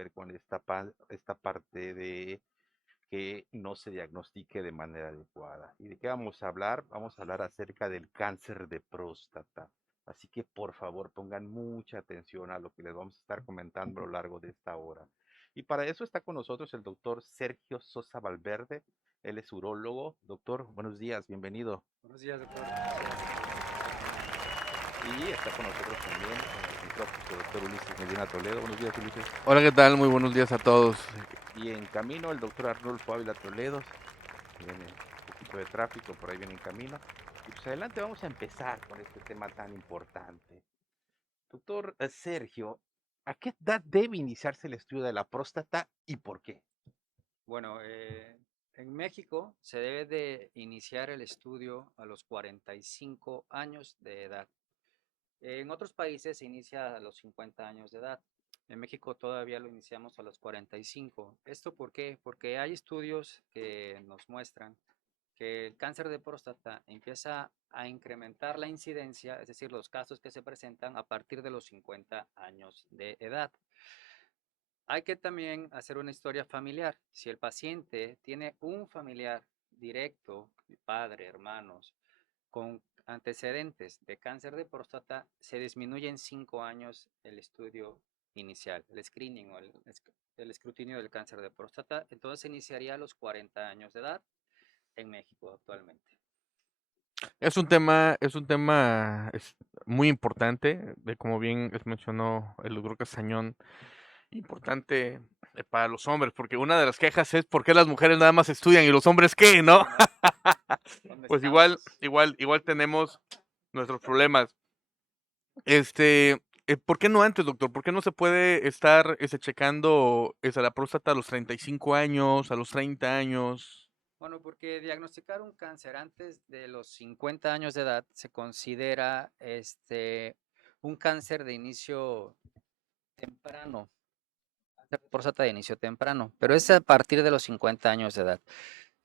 ver con esta parte de que no se diagnostique de manera adecuada. ¿Y de qué vamos a hablar? Vamos a hablar acerca del cáncer de próstata. Así que por favor pongan mucha atención a lo que les vamos a estar comentando a lo largo de esta hora. Y para eso está con nosotros el doctor Sergio Sosa Valverde. Él es urólogo. Doctor, buenos días, bienvenido. Buenos días, doctor. Gracias. Y está con nosotros también el propio doctor Ulises Medina Toledo. Buenos días, Ulises. Hola, ¿qué tal? Muy buenos días a todos. Y en camino el doctor Arnulfo Ávila Toledo. Viene un poquito de tráfico, por ahí viene en camino. Y pues adelante vamos a empezar con este tema tan importante. Doctor Sergio, ¿a qué edad debe iniciarse el estudio de la próstata y por qué? Bueno, en México se debe de iniciar el estudio a los 45 años de edad. En otros países se inicia a los 50 años de edad. En México todavía lo iniciamos a los 45. ¿Esto por qué? Porque hay estudios que nos muestran que el cáncer de próstata empieza a incrementar la incidencia, es decir, los casos que se presentan a partir de los 50 años de edad. Hay que también hacer una historia familiar. Si el paciente tiene un familiar directo, padre, hermanos, con antecedentes de cáncer de próstata, se disminuye en 5 años el estudio inicial, el screening o el escrutinio del cáncer de próstata. Entonces se iniciaría a los 40 años de edad en México actualmente. Es un tema muy importante, de como bien mencionó el doctor Castañón, importante para los hombres, porque una de las quejas es ¿por qué las mujeres nada más estudian y los hombres qué, no? Sí, ¿no? ¿Dónde Pues igual, estamos? igual, igual tenemos nuestros problemas. ¿Por qué no antes, doctor? ¿Por qué no se puede estar checando la próstata a los 35 años, a los 30 años? Bueno, porque diagnosticar un cáncer antes de los 50 años de edad se considera un cáncer de inicio temprano, cáncer de próstata de inicio temprano, pero es a partir de los 50 años de edad,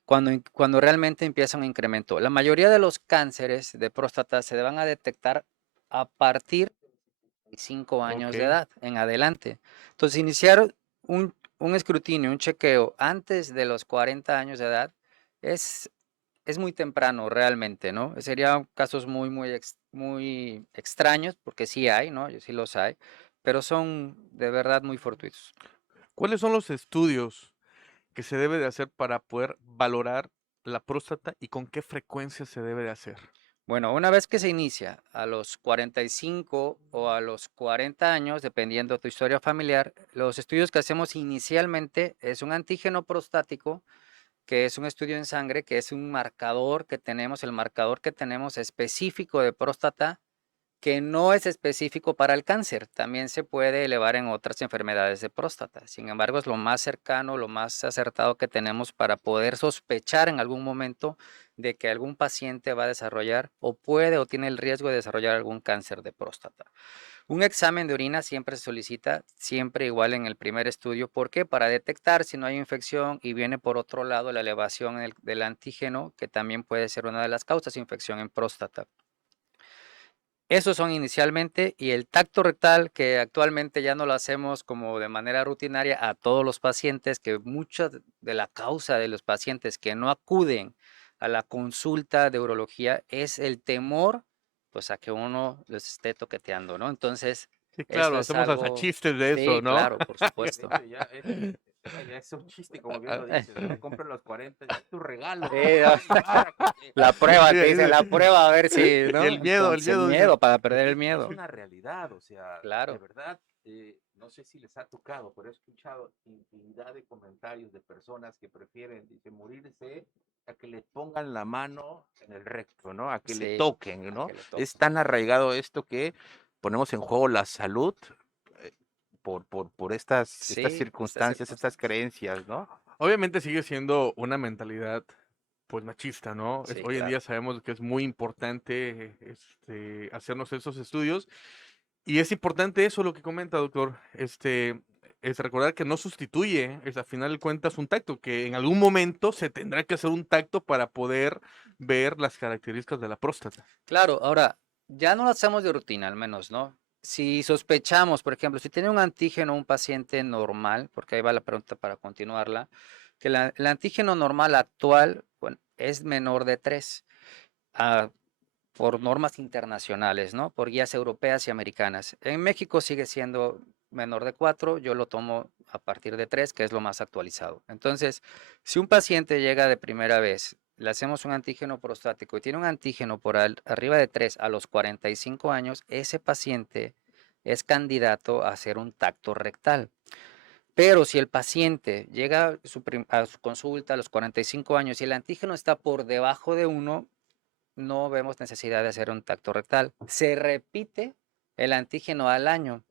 cuando realmente empieza un incremento. La mayoría de los cánceres de próstata se van a detectar a partir de 5 años de Ok. edad en adelante. Entonces, iniciar un escrutinio, un chequeo antes de los 40 años de edad es es muy temprano realmente, ¿no? Serían casos muy extraños, porque sí hay, ¿no? Sí los hay, pero son de verdad muy fortuitos. ¿Cuáles son los estudios que se debe de hacer para poder valorar la próstata y con qué frecuencia se debe de hacer? Bueno, una vez que se inicia a los 45 o a los 40 años, dependiendo de tu historia familiar, los estudios que hacemos inicialmente es un antígeno prostático, que es un estudio en sangre, que es un marcador que tenemos, el marcador que tenemos específico de próstata, que no es específico para el cáncer, también se puede elevar en otras enfermedades de próstata. Sin embargo, es lo más cercano, lo más acertado que tenemos para poder sospechar en algún momento de que algún paciente va a desarrollar o puede o tiene el riesgo de desarrollar algún cáncer de próstata. Un examen de orina siempre se solicita, siempre igual en el primer estudio. ¿Por qué? Para detectar si no hay infección y viene por otro lado la elevación del antígeno, que también puede ser una de las causas de infección en próstata. Esos son inicialmente, y el tacto rectal, que actualmente ya no lo hacemos como de manera rutinaria a todos los pacientes, que mucha de la causa de los pacientes que no acuden a la consulta de urología es el temor, pues, a que uno les esté toqueteando, ¿no? Entonces, Sí, eso claro, es hacemos hasta algo. chistes de eso, Sí, ¿no? claro, por De supuesto. hecho, ya es un chiste, como bien lo dices, ¿no? Compren los 40, ya es tu regalo, Sí, papá, ¿no? ven para que La prueba, Y te dice, la prueba, a ver si, y ¿no? el Entonces, el miedo, dice. miedo, para perder el es miedo. una realidad, o sea, de Claro. verdad, no sé si les ha tocado, pero he escuchado infinidad de comentarios de personas que prefieren, dice, morirse a que le pongan la mano en el recto, ¿no? A que le Sí, toquen, a ¿no? que le Es toque. tan arraigado esto que ponemos en juego la salud eh, por estas Sí, estas circunstancias, estas circunstancias. creencias, ¿no? Obviamente sigue siendo una mentalidad, pues, machista, ¿no? Sí, Hoy en claro. día sabemos que es muy importante, hacernos esos estudios, y es importante eso lo que comenta, doctor, es recordar que no sustituye, a final de cuentas, un tacto, que en algún momento se tendrá que hacer un tacto para poder ver las características de la próstata. Claro, ahora, ya no lo hacemos de rutina, al menos, ¿no? si sospechamos, por ejemplo, si tiene un antígeno un paciente normal, porque ahí va la pregunta para continuarla, que el antígeno normal actual, bueno, es menor de 3 por normas internacionales, ¿no? Por guías europeas y americanas. En México sigue siendo menor de 4, yo lo tomo a partir de 3, que es lo más actualizado. Entonces, si un paciente llega de primera vez, le hacemos un antígeno prostático y tiene un antígeno por arriba de 3 a los 45 años, ese paciente es candidato a hacer un tacto rectal. Pero si el paciente llega a su consulta a los 45 años y el antígeno está por debajo de 1, no vemos necesidad de hacer un tacto rectal. Se repite el antígeno al año.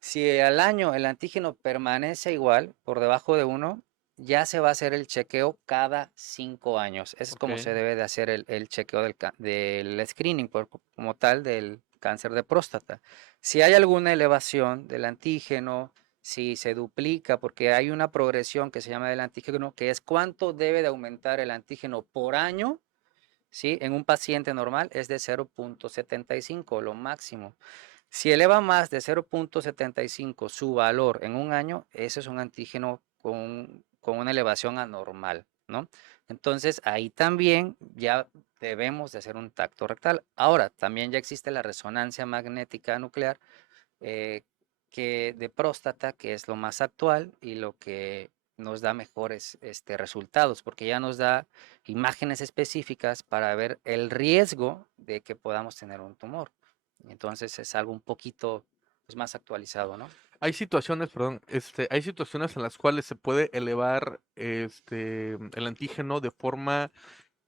Si al año el antígeno permanece igual, por debajo de 1, ya se va a hacer el chequeo cada 5 años. Eso es como Ok. se debe de hacer el chequeo del screening como tal del cáncer de próstata. Si hay alguna elevación del antígeno, si se duplica, porque hay una progresión que se llama del antígeno, que es cuánto debe de aumentar el antígeno por año. ¿Sí? En un paciente normal es de 0.75, lo máximo. Si eleva más de 0.75 su valor en un año, ese es un antígeno con una elevación anormal, ¿no? Entonces, ahí también ya debemos de hacer un tacto rectal. Ahora, también ya existe la resonancia magnética nuclear eh, de próstata, que es lo más actual y lo que nos da mejores resultados, porque ya nos da imágenes específicas para ver el riesgo de que podamos tener un tumor. Entonces es algo un poquito pues, más actualizado, ¿no? Hay situaciones, perdón, hay situaciones en las cuales se puede elevar el antígeno de forma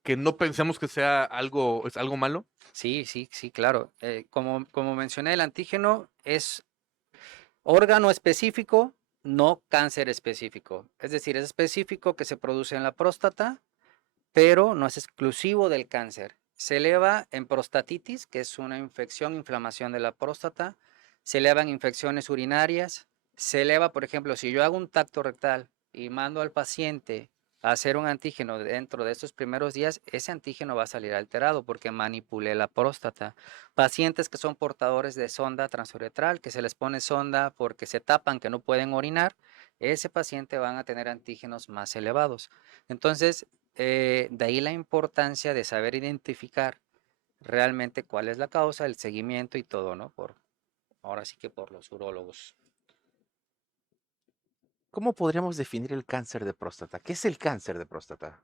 que no pensemos que sea algo, es algo malo. Sí, sí, sí, claro. Como mencioné, el antígeno es órgano específico, no cáncer específico. Es decir, es específico que se produce en la próstata, pero no es exclusivo del cáncer. Se eleva en prostatitis, que es una infección, inflamación de la próstata, se elevan infecciones urinarias, se eleva, por ejemplo, si yo hago un tacto rectal y mando al paciente a hacer un antígeno dentro de estos primeros días, ese antígeno va a salir alterado porque manipulé la próstata. Pacientes que son portadores de sonda transuretral, que se les pone sonda porque se tapan, que no pueden orinar, ese paciente van a tener antígenos más elevados. Entonces, de ahí la importancia de saber identificar realmente cuál es la causa, el seguimiento y todo, ¿no? Ahora sí que por los urólogos. ¿Cómo podríamos definir el cáncer de próstata? ¿Qué es el cáncer de próstata?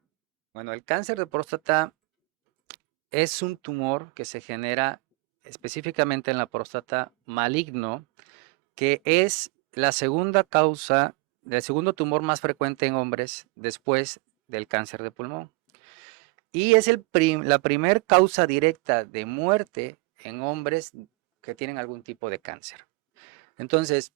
Bueno, el cáncer de próstata es un tumor que se genera específicamente en la próstata maligno, que es la segunda causa, el segundo tumor más frecuente en hombres después del cáncer de pulmón. Y es la primer causa directa de muerte en hombres que tienen algún tipo de cáncer. Entonces,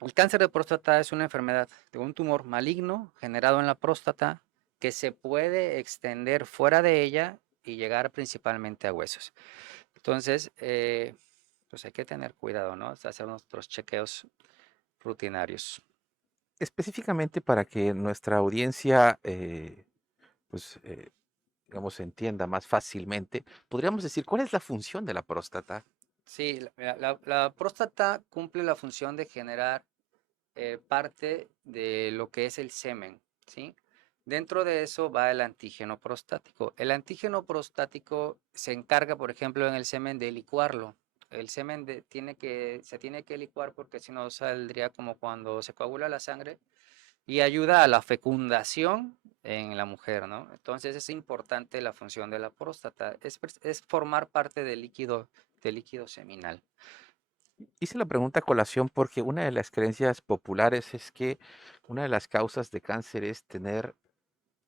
el cáncer de próstata es una enfermedad de un tumor maligno generado en la próstata que se puede extender fuera de ella y llegar principalmente a huesos. Entonces, pues hay que tener cuidado, ¿no? Hacer nuestros chequeos rutinarios. Específicamente para que nuestra audiencia, pues, digamos, entienda más fácilmente, podríamos decir, ¿cuál es la función de la próstata? Sí, la próstata cumple la función de generar parte de lo que es el semen, ¿sí? Dentro de eso va el antígeno prostático. El antígeno prostático se encarga, por ejemplo, en el semen de licuarlo. El semen se tiene que licuar porque si no saldría como cuando se coagula la sangre y ayuda a la fecundación en la mujer, ¿no? Entonces es importante la función de la próstata, es formar parte del líquido seminal. Hice la pregunta a colación porque una de las creencias populares es que una de las causas de cáncer es tener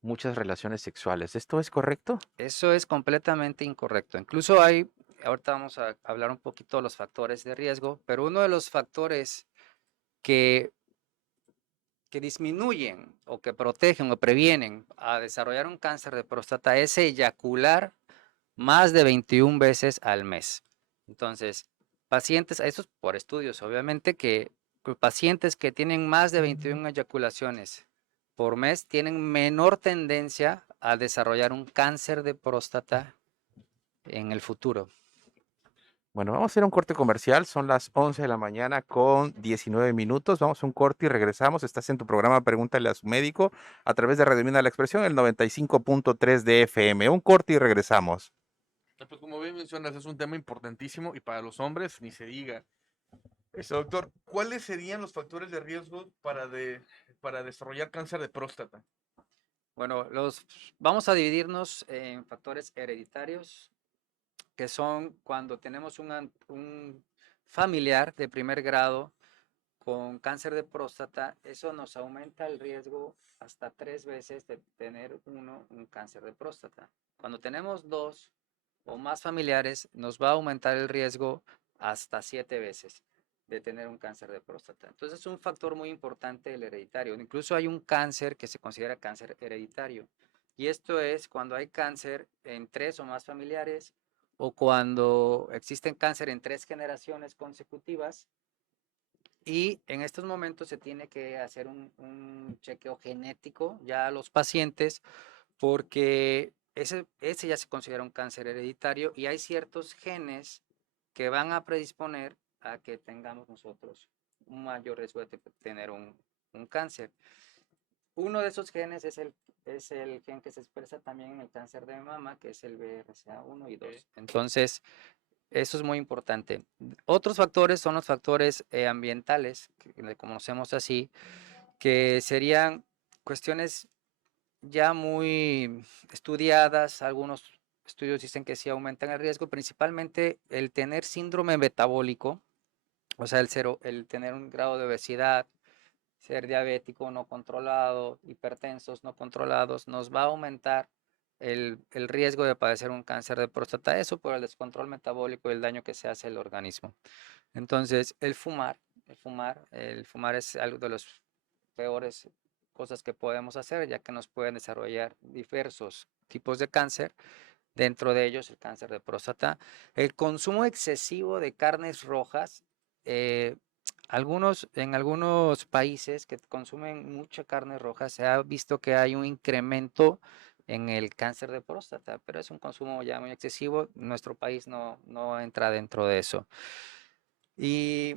muchas relaciones sexuales. ¿Esto es correcto? Eso es completamente incorrecto. Ahorita vamos a hablar un poquito de los factores de riesgo, pero uno de los factores que, que disminuyen o que protegen o previenen a desarrollar un cáncer de próstata es eyacular más de 21 veces al mes. Entonces, eso es por estudios, obviamente, que pacientes que tienen más de 21 eyaculaciones por mes tienen menor tendencia a desarrollar un cáncer de próstata en el futuro. Bueno, vamos a ir a un corte comercial. Son las 11 de la mañana con 19 minutos. Vamos a un corte y regresamos. Estás en tu programa Pregúntale a su médico a través de Radio Mina La Expresión, el 95.3 de FM. Un corte y regresamos. Pues como bien mencionas, es un tema importantísimo y para los hombres ni se diga. Doctor, ¿cuáles serían los factores de riesgo para desarrollar cáncer de próstata? Bueno, vamos a dividirnos en factores hereditarios, que son cuando tenemos un familiar de primer grado con cáncer de próstata. Eso nos aumenta el riesgo hasta 3 veces de tener un cáncer de próstata. Cuando tenemos 2 o más familiares, nos va a aumentar el riesgo hasta 7 veces de tener un cáncer de próstata. Entonces es un factor muy importante el hereditario. Incluso hay un cáncer que se considera cáncer hereditario. Y esto es cuando hay cáncer en 3 o más familiares, o cuando existen cáncer en 3 generaciones consecutivas. Y en estos momentos se tiene que hacer un chequeo genético ya a los pacientes, porque ese ya se considera un cáncer hereditario y hay ciertos genes que van a predisponer a que tengamos nosotros un mayor riesgo de tener un cáncer. Uno de esos genes es el gen que se expresa también en el cáncer de mama, que es el BRCA1 y 2. Entonces, eso es muy importante. Otros factores son los factores ambientales, que le conocemos así, que serían cuestiones ya muy estudiadas. Algunos estudios dicen que sí aumentan el riesgo, principalmente el tener síndrome metabólico, o sea, el tener un grado de obesidad, ser diabético no controlado, hipertensos no controlados, nos va a aumentar el riesgo de padecer un cáncer de próstata, eso por el descontrol metabólico y el daño que se hace al organismo. Entonces, el fumar es algo de los peores cosas que podemos hacer, ya que nos pueden desarrollar diversos tipos de cáncer, dentro de ellos el cáncer de próstata. El consumo excesivo de carnes rojas, eh, en algunos países que consumen mucha carne roja, se ha visto que hay un incremento en el cáncer de próstata, pero es un consumo ya muy excesivo. Nuestro país no entra dentro de eso. Y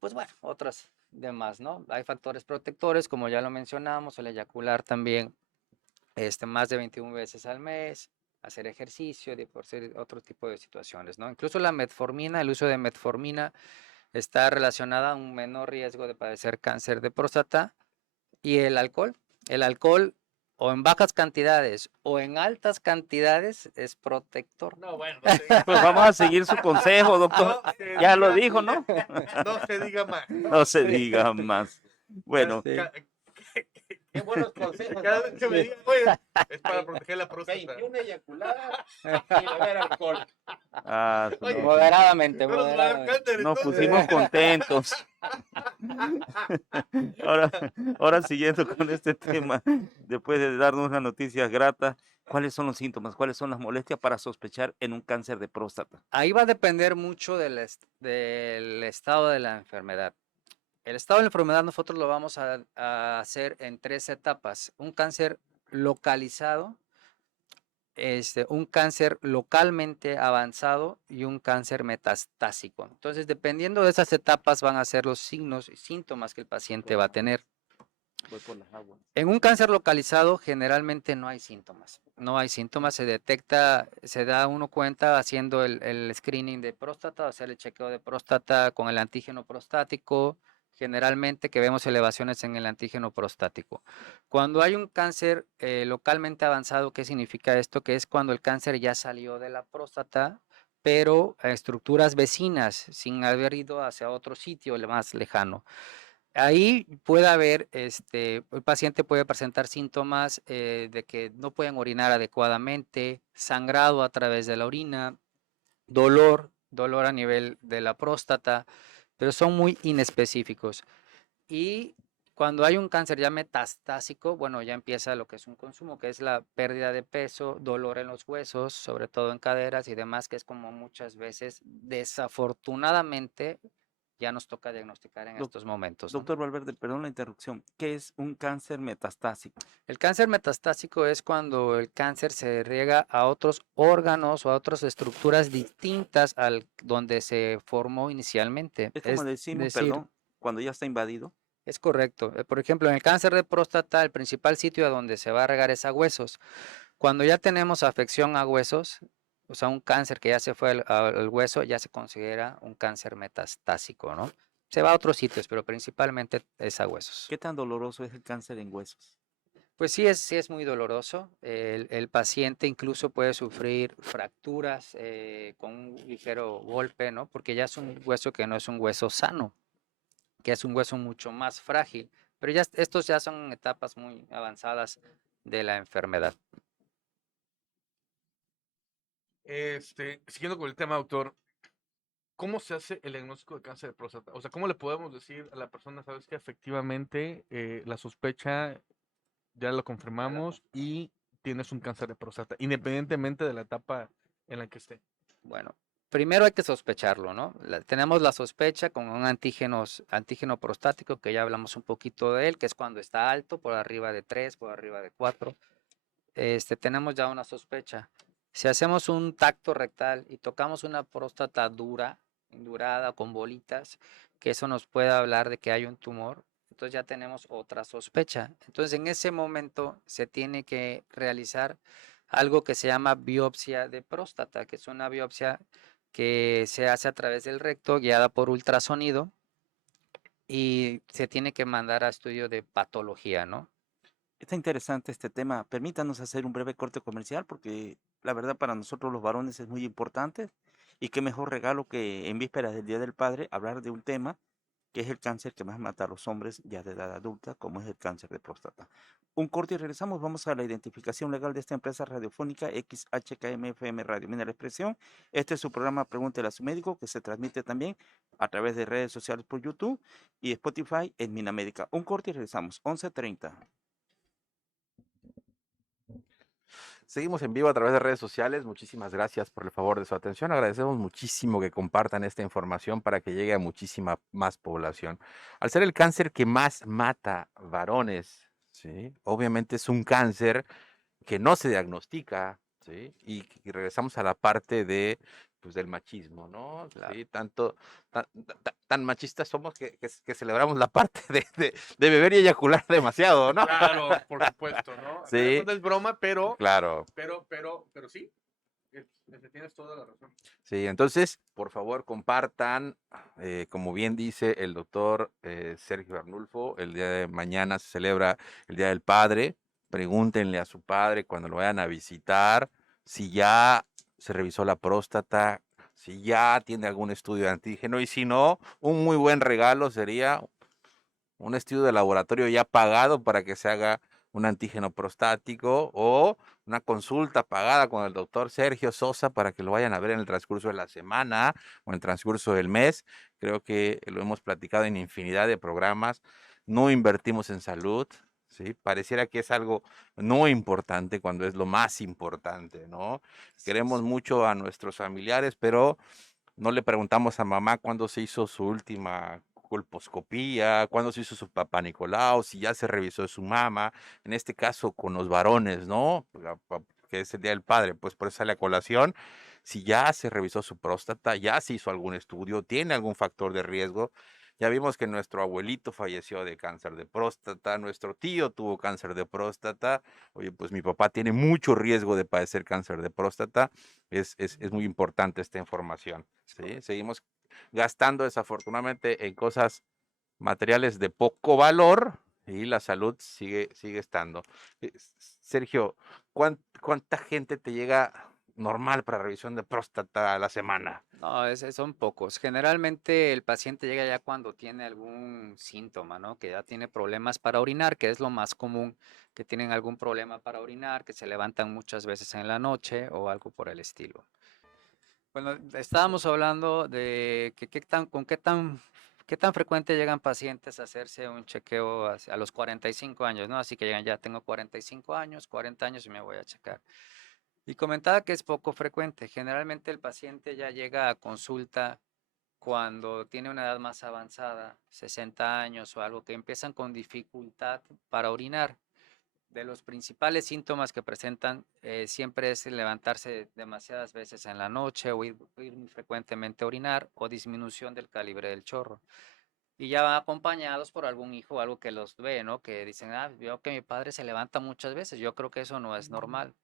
pues bueno, otras demás, ¿no? Hay factores protectores, como ya lo mencionamos, el eyacular también más de 21 veces al mes, hacer ejercicio, por ser otro tipo de situaciones, ¿no? Incluso la metformina, el uso de metformina está relacionada a un menor riesgo de padecer cáncer de próstata. Y el alcohol. El alcohol, o en bajas cantidades o en altas cantidades, es protector. No, bueno, no se diga Pues vamos a seguir su consejo, doctor. No se Ya lo diga- dijo, ¿no? No se diga más. No se diga más. Bueno, Sí. Qué buenos consejos. Cada vez que me digan, oye, es para proteger la próstata. 21 eyaculadas y beber alcohol. Oye, Moderadamente, no nos va a dar moderadamente. cáncer, nos entonces. pusimos contentos. Ahora, ahora siguiendo con este tema, después de darnos unas noticias gratas, ¿cuáles son los síntomas? ¿Cuáles son las molestias para sospechar en un cáncer de próstata? Ahí va a depender mucho del estado de la enfermedad. El estado de la enfermedad nosotros lo vamos a hacer en 3 etapas. Un cáncer localizado, un cáncer localmente avanzado y un cáncer metastásico. Entonces, dependiendo de esas etapas, van a ser los signos y síntomas que el paciente va a tener. Voy por las aguas. En un cáncer localizado, generalmente no hay síntomas. No hay síntomas, se detecta, se da uno cuenta haciendo el screening de próstata, hacer el chequeo de próstata con el antígeno prostático, generalmente que vemos elevaciones en el antígeno prostático. Cuando hay un cáncer localmente avanzado, ¿qué significa esto? Que es cuando el cáncer ya salió de la próstata, pero a estructuras vecinas, sin haber ido hacia otro sitio más lejano. Ahí puede haber, el paciente puede presentar síntomas de que no pueden orinar adecuadamente, sangrado a través de la orina, dolor a nivel de la próstata, pero son muy inespecíficos. Y cuando hay un cáncer ya metastásico, bueno, ya empieza lo que es un consumo, que es la pérdida de peso, dolor en los huesos, sobre todo en caderas y demás, que es como muchas veces, desafortunadamente, ya nos toca diagnosticar en Doc- estos momentos, ¿no? Doctor Valverde, perdón la interrupción. ¿Qué es un cáncer metastásico? El cáncer metastásico es cuando el cáncer se riega a otros órganos o a otras estructuras distintas al donde se formó inicialmente. Es como Es decimos, decir, perdón, cuando ya está invadido. es correcto. Por ejemplo, en el cáncer de próstata, el principal sitio a donde se va a regar es a huesos. Cuando ya tenemos afección a huesos, o sea, un cáncer que ya se fue al hueso, ya se considera un cáncer metastásico, ¿no? Se va a otros sitios, pero principalmente es a huesos. ¿Qué tan doloroso es el cáncer en huesos? Pues sí es muy doloroso. El paciente incluso puede sufrir fracturas con un ligero golpe, ¿no? Porque ya es un hueso que no es un hueso sano, que es un hueso mucho más frágil. Pero ya estos ya son etapas muy avanzadas de la enfermedad. Siguiendo con el tema, doctor, ¿cómo se hace el diagnóstico de cáncer de próstata? O sea, ¿cómo le podemos decir a la persona, sabes que efectivamente la sospecha ya lo confirmamos y tienes un cáncer de próstata, independientemente de la etapa en la que esté? Bueno, primero hay que sospecharlo, ¿no? Tenemos la sospecha con un antígeno prostático, que ya hablamos un poquito de él, que es cuando está alto, por arriba de 3, por arriba de 4. Tenemos ya una sospecha. Si hacemos un tacto rectal y tocamos una próstata endurada, con bolitas, que eso nos puede hablar de que hay un tumor, entonces ya tenemos otra sospecha. Entonces en ese momento se tiene que realizar algo que se llama biopsia de próstata, que es una biopsia que se hace a través del recto, guiada por ultrasonido, y se tiene que mandar a estudio de patología, ¿no? Está interesante este tema. Permítanos hacer un breve corte comercial porque la verdad para nosotros los varones es muy importante y qué mejor regalo que en vísperas del Día del Padre hablar de un tema que es el cáncer que más mata a los hombres ya de edad adulta, como es el cáncer de próstata. Un corte y regresamos. Vamos a la identificación legal de esta empresa radiofónica XHKMFM Radio Mina la Expresión. Este es su programa Pregúntele a su médico, que se transmite también a través de redes sociales por YouTube y Spotify en Minamédica. Un corte y regresamos. 11:30. Seguimos en vivo a través de redes sociales. Muchísimas gracias por el favor de su atención. Agradecemos muchísimo que compartan esta información para que llegue a muchísima más población. Al ser el cáncer que más mata varones, ¿sí? Obviamente es un cáncer que no se diagnostica, ¿sí? Y regresamos a la parte de, pues, del machismo, ¿no? Claro. Sí, tan machistas somos que celebramos la parte de beber y eyacular demasiado, ¿no? Claro, por supuesto, ¿no? Sí. No es broma, pero Claro. sí, tienes toda la razón. Sí, entonces, por favor, compartan, como bien dice el doctor Sergio Arnulfo, el día de mañana se celebra el Día del Padre. Pregúntenle a su padre cuando lo vayan a visitar si ya se revisó la próstata, si ya tiene algún estudio de antígeno y si no, un muy buen regalo sería un estudio de laboratorio ya pagado para que se haga un antígeno prostático o una consulta pagada con el doctor Sergio Sosa para que lo vayan a ver en el transcurso de la semana o en el transcurso del mes. Creo que lo hemos platicado en infinidad de programas. No invertimos en salud, ¿sí? Pareciera que es algo no importante cuando es lo más importante, ¿no? Queremos mucho a nuestros familiares, pero no le preguntamos a mamá cuándo se hizo su última colposcopía, cuándo se hizo su papá Nicolau, si ya se revisó su mamá, en este caso con los varones, ¿no? Que es el Día del Padre, pues por eso sale a colación, si ya se revisó su próstata, ya se hizo algún estudio, tiene algún factor de riesgo. Ya vimos que nuestro abuelito falleció de cáncer de próstata, nuestro tío tuvo cáncer de próstata, oye, pues mi papá tiene mucho riesgo de padecer cáncer de próstata, es muy importante esta información, ¿sí? Seguimos gastando desafortunadamente en cosas materiales de poco valor y la salud sigue estando. Sergio, ¿cuánta gente te llega normal para revisión de próstata a la semana? No, son pocos. Generalmente el paciente llega ya cuando tiene algún síntoma, ¿no? Que ya tiene problemas para orinar, que es lo más común, que tienen algún problema para orinar, que se levantan muchas veces en la noche o algo por el estilo. Bueno, estábamos hablando de que qué tan frecuente llegan pacientes a hacerse un chequeo a los 45 años, ¿no? Así que llegan, ya tengo 45 años, 40 años y me voy a checar. Y comentaba que es poco frecuente. Generalmente el paciente ya llega a consulta cuando tiene una edad más avanzada, 60 años o algo, que empiezan con dificultad para orinar. De los principales síntomas que presentan siempre es levantarse demasiadas veces en la noche o ir muy frecuentemente a orinar o disminución del calibre del chorro. Y ya van acompañados por algún hijo o algo que los ve, ¿no? Que dicen, veo que mi padre se levanta muchas veces, yo creo que eso no es normal.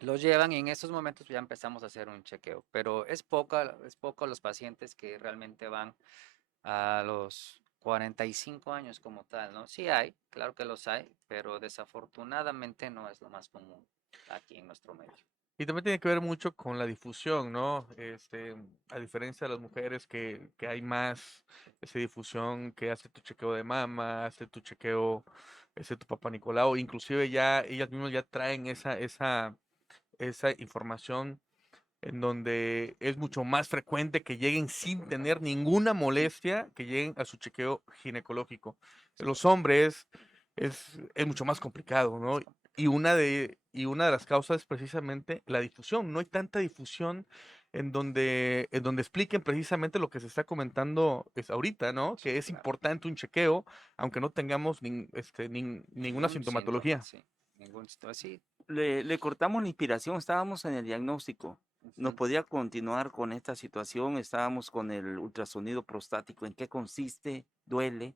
Los llevan y en esos momentos ya empezamos a hacer un chequeo, pero es poco los pacientes que realmente van a los 45 años como tal, ¿no? Sí hay, claro que los hay, pero desafortunadamente no es lo más común aquí en nuestro medio. Y también tiene que ver mucho con la difusión, ¿no? A diferencia de las mujeres que hay más esa difusión que hace tu chequeo de mama, hace tu chequeo, tu papá Nicolau, inclusive ya ellas mismas ya traen esa información en donde es mucho más frecuente que lleguen sin tener ninguna molestia, que lleguen a su chequeo ginecológico. Los hombres es mucho más complicado, ¿no? Y una de las causas es precisamente la difusión. No hay tanta difusión en donde expliquen precisamente lo que se está comentando ahorita, ¿no? Sí, Que es claro. importante un chequeo, aunque no tengamos ninguna Ningún síntoma, sintomatología. sí, ningún síntoma, sí. Le cortamos la inspiración, estábamos en el diagnóstico. ¿Nos Ujú. podía continuar con esta situación? Estábamos con el ultrasonido prostático. ¿En qué consiste? ¿Duele?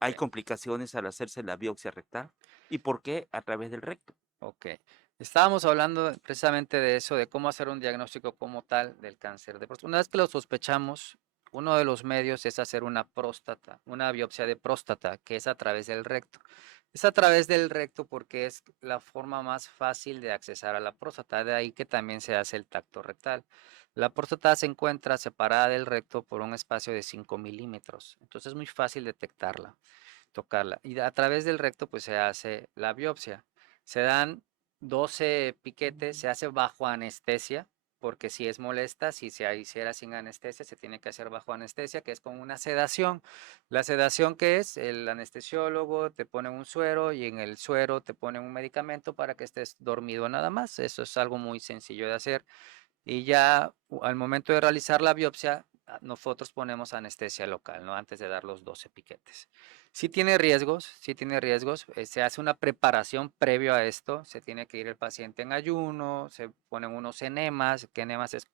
¿Hay Ok. complicaciones al hacerse la biopsia rectal? ¿Y por qué a través del recto? Ok. Estábamos hablando precisamente de eso, de cómo hacer un diagnóstico como tal del cáncer de próstata. Una vez que lo sospechamos, uno de los medios es hacer una biopsia de próstata, que es a través del recto. Es a través del recto porque es la forma más fácil de accesar a la próstata, de ahí que también se hace el tacto rectal. La próstata se encuentra separada del recto por un espacio de 5 milímetros, entonces es muy fácil detectarla, tocarla. Y a través del recto pues se hace la biopsia. Se dan 12 piquetes, se hace bajo anestesia, porque si es molesta, si se hiciera sin anestesia, se tiene que hacer bajo anestesia, que es con una sedación. La sedación que es, el anestesiólogo te pone un suero y en el suero te pone un medicamento para que estés dormido nada más. Eso es algo muy sencillo de hacer. Y ya al momento de realizar la biopsia, nosotros ponemos anestesia local, ¿no? Antes de dar los 12 piquetes. Sí tiene riesgos. Se hace una preparación previo a esto. Se tiene que ir el paciente en ayuno, se ponen unos enemas, que enemas es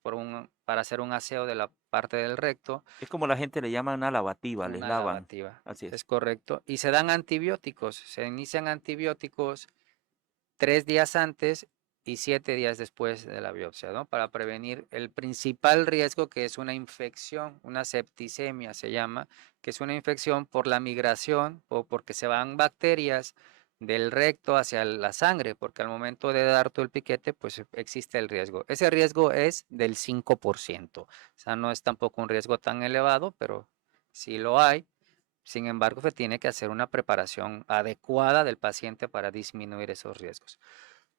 para hacer un aseo de la parte del recto, Es como la gente le llama una lavativa, les una lavan. lavativa. Así es. Es correcto. Y se dan antibióticos. Se inician antibióticos 3 días antes y 7 días después de la biopsia, ¿no? Para prevenir el principal riesgo, que es una infección, una septicemia se llama, que es una infección por la migración o porque se van bacterias del recto hacia la sangre, porque al momento de dar tu el piquete, pues existe el riesgo. Ese riesgo es del 5%, o sea, no es tampoco un riesgo tan elevado, pero sí lo hay. Sin embargo, se tiene que hacer una preparación adecuada del paciente para disminuir esos riesgos.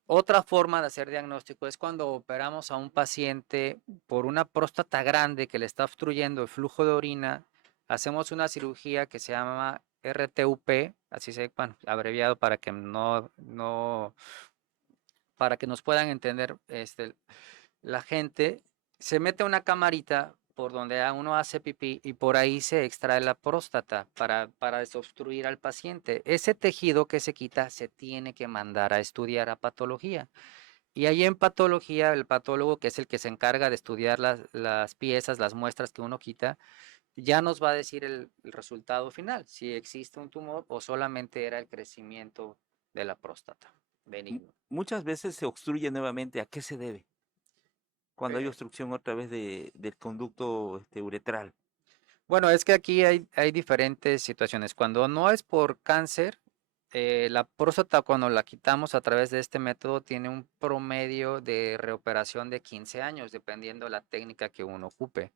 Otra forma de hacer diagnóstico es cuando operamos a un paciente por una próstata grande que le está obstruyendo el flujo de orina. Hacemos una cirugía que se llama RTUP, bueno, abreviado para que para que nos puedan entender la gente. Se mete una camarita por donde uno hace pipí y por ahí se extrae la próstata para desobstruir al paciente. Ese tejido que se quita se tiene que mandar a estudiar a patología. Y ahí en patología, el patólogo, que es el que se encarga de estudiar las piezas, las muestras que uno quita, ya nos va a decir el resultado final, si existe un tumor o solamente era el crecimiento de la próstata benigno. Muchas veces se obstruye nuevamente. ¿A qué se debe? Cuando hay Eh, obstrucción otra vez del conducto uretral. Bueno, es que aquí hay diferentes situaciones. Cuando no es por cáncer, la próstata cuando la quitamos a través de este método tiene un promedio de reoperación de 15 años, dependiendo la técnica que uno ocupe.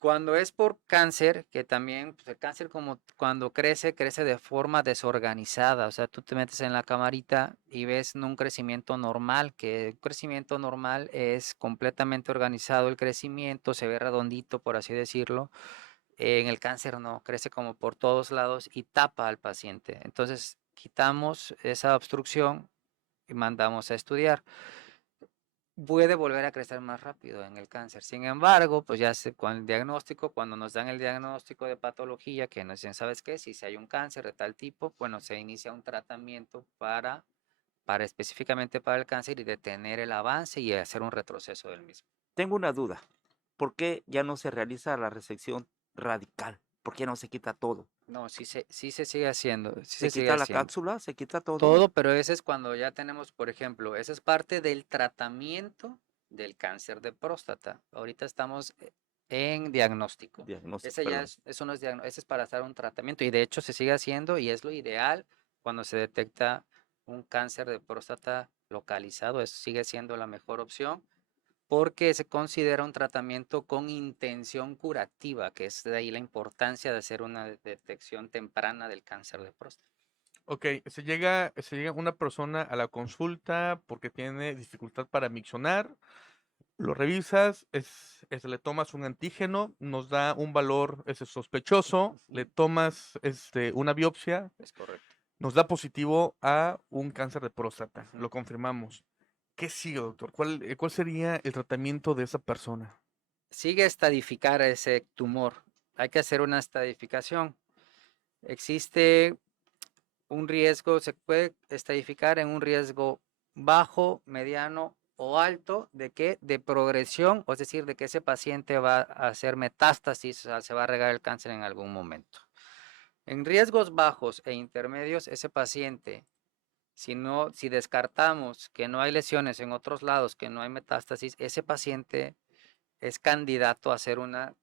Cuando es por cáncer, que también pues, el cáncer como cuando crece, crece de forma desorganizada. O sea, tú te metes en la camarita y ves un crecimiento normal, que un crecimiento normal es completamente organizado el crecimiento, se ve redondito, por así decirlo. En el cáncer no, crece como por todos lados y tapa al paciente. Entonces, quitamos esa obstrucción y mandamos a estudiar. puede volver a crecer más rápido en el cáncer. Sin embargo, pues ya con el diagnóstico, cuando nos dan el diagnóstico de patología, que nos dicen, ¿sabes qué? Si hay un cáncer de tal tipo, bueno, se inicia un tratamiento para específicamente para el cáncer y detener el avance y hacer un retroceso del mismo. Tengo una duda. ¿Por qué ya no se realiza la resección radical? ¿Por qué no se quita todo? No, sí se sigue haciendo, sí ¿Se se sigue quita la haciendo. cápsula? ¿Se quita todo? Todo, pero ese es cuando ya tenemos, por ejemplo, esa es parte del tratamiento del cáncer de próstata. Ahorita estamos en diagnóstico. Diagnóstico, Ese ya perdón. es, eso no es ese es para hacer un tratamiento y de hecho se sigue haciendo y es lo ideal cuando se detecta un cáncer de próstata localizado. Eso sigue siendo la mejor opción porque se considera un tratamiento con intención curativa, que es de ahí la importancia de hacer una detección temprana del cáncer de próstata. Ok, se llega una persona a la consulta porque tiene dificultad para miccionar, lo revisas, le tomas un antígeno, nos da un valor ese sospechoso, le tomas una biopsia, Es correcto. nos da positivo a un cáncer de próstata, Ujú. lo confirmamos. ¿Qué sigue, doctor? ¿Cuál sería el tratamiento de esa persona? Sigue estadificar ese tumor. Hay que hacer una estadificación. Existe un riesgo, se puede estadificar en un riesgo bajo, mediano o alto de que de progresión, es decir, de que ese paciente va a hacer metástasis, o sea, se va a regar el cáncer en algún momento. En riesgos bajos e intermedios, ese paciente, si descartamos que no hay lesiones en otros lados, que no hay metástasis, ese paciente es candidato a hacer una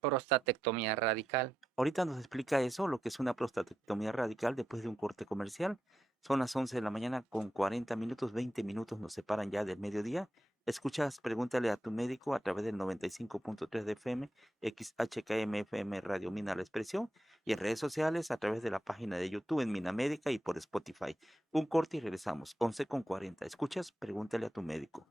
prostatectomía radical. Ahorita nos explica eso, lo que es una prostatectomía radical después de un corte comercial. Son las 11 de la mañana con 40 minutos, 20 minutos nos separan ya del mediodía. Escuchas, pregúntale a tu médico a través del 95.3 de FM, XHKM FM Radio Mina La Expresión y en redes sociales a través de la página de YouTube en Mina Médica y por Spotify. Un corte y regresamos, 11 con 40. Escuchas, pregúntale a tu médico.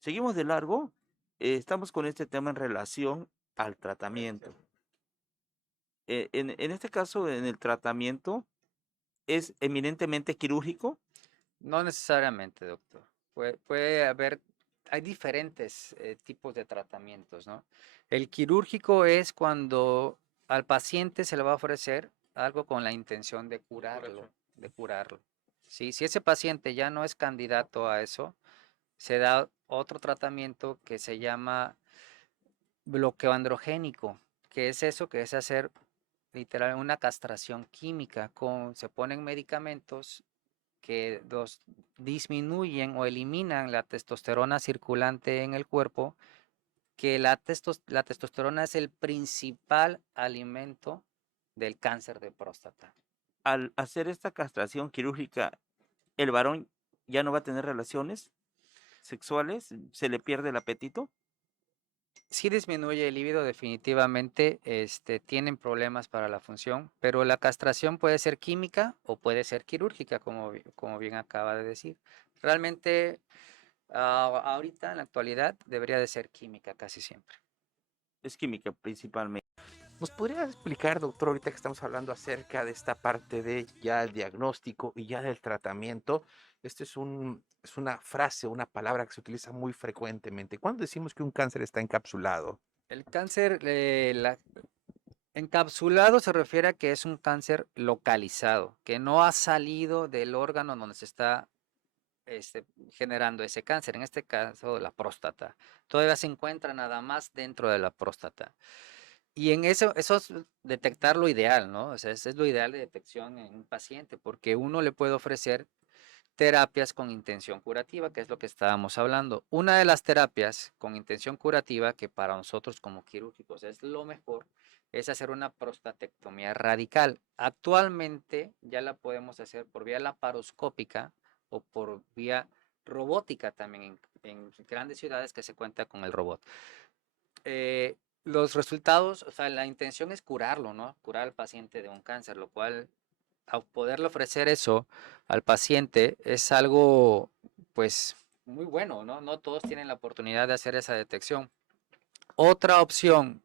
Seguimos de largo. Estamos con este tema en relación al tratamiento. En este caso, en el tratamiento, ¿es eminentemente quirúrgico? No necesariamente, doctor. Puede haber, hay diferentes tipos de tratamientos, ¿no? El quirúrgico es cuando al paciente se le va a ofrecer algo con la intención de curarlo, de curarlo. Sí, si ese paciente ya no es candidato a eso, se da otro tratamiento que se llama bloqueo androgénico, que es eso, que es hacer literal una castración química se ponen medicamentos que disminuyen o eliminan la testosterona circulante en el cuerpo, que la testosterona es el principal alimento del cáncer de próstata. Al hacer esta castración quirúrgica, ¿el varón ya no va a tener relaciones sexuales? ¿Se le pierde el apetito? Sí disminuye el líbido definitivamente, tienen problemas para la función, pero la castración puede ser química o puede ser quirúrgica, como bien acaba de decir. Realmente, ahorita en la actualidad debería de ser química casi siempre. Es química principalmente. ¿Nos podría explicar, doctor, ahorita que estamos hablando acerca de esta parte de ya el diagnóstico y ya del tratamiento? Este es una frase, una palabra que se utiliza muy frecuentemente. ¿Cuándo decimos que un cáncer está encapsulado? El cáncer, encapsulado se refiere a que es un cáncer localizado, que no ha salido del órgano donde se está generando ese cáncer, en este caso la próstata. Todavía se encuentra nada más dentro de la próstata. Y en eso es detectar lo ideal, ¿no? O sea, ese es lo ideal de detección en un paciente, porque uno le puede ofrecer terapias con intención curativa, que es lo que estábamos hablando. Una de las terapias con intención curativa, que para nosotros como quirúrgicos es lo mejor, es hacer una prostatectomía radical. Actualmente ya la podemos hacer por vía laparoscópica o por vía robótica también en grandes ciudades que se cuenta con el robot. Los resultados, o sea, la intención es curarlo, ¿no? Curar al paciente de un cáncer, lo cual, al poderle ofrecer eso al paciente, es algo, pues, muy bueno, ¿no? No todos tienen la oportunidad de hacer esa detección. Otra opción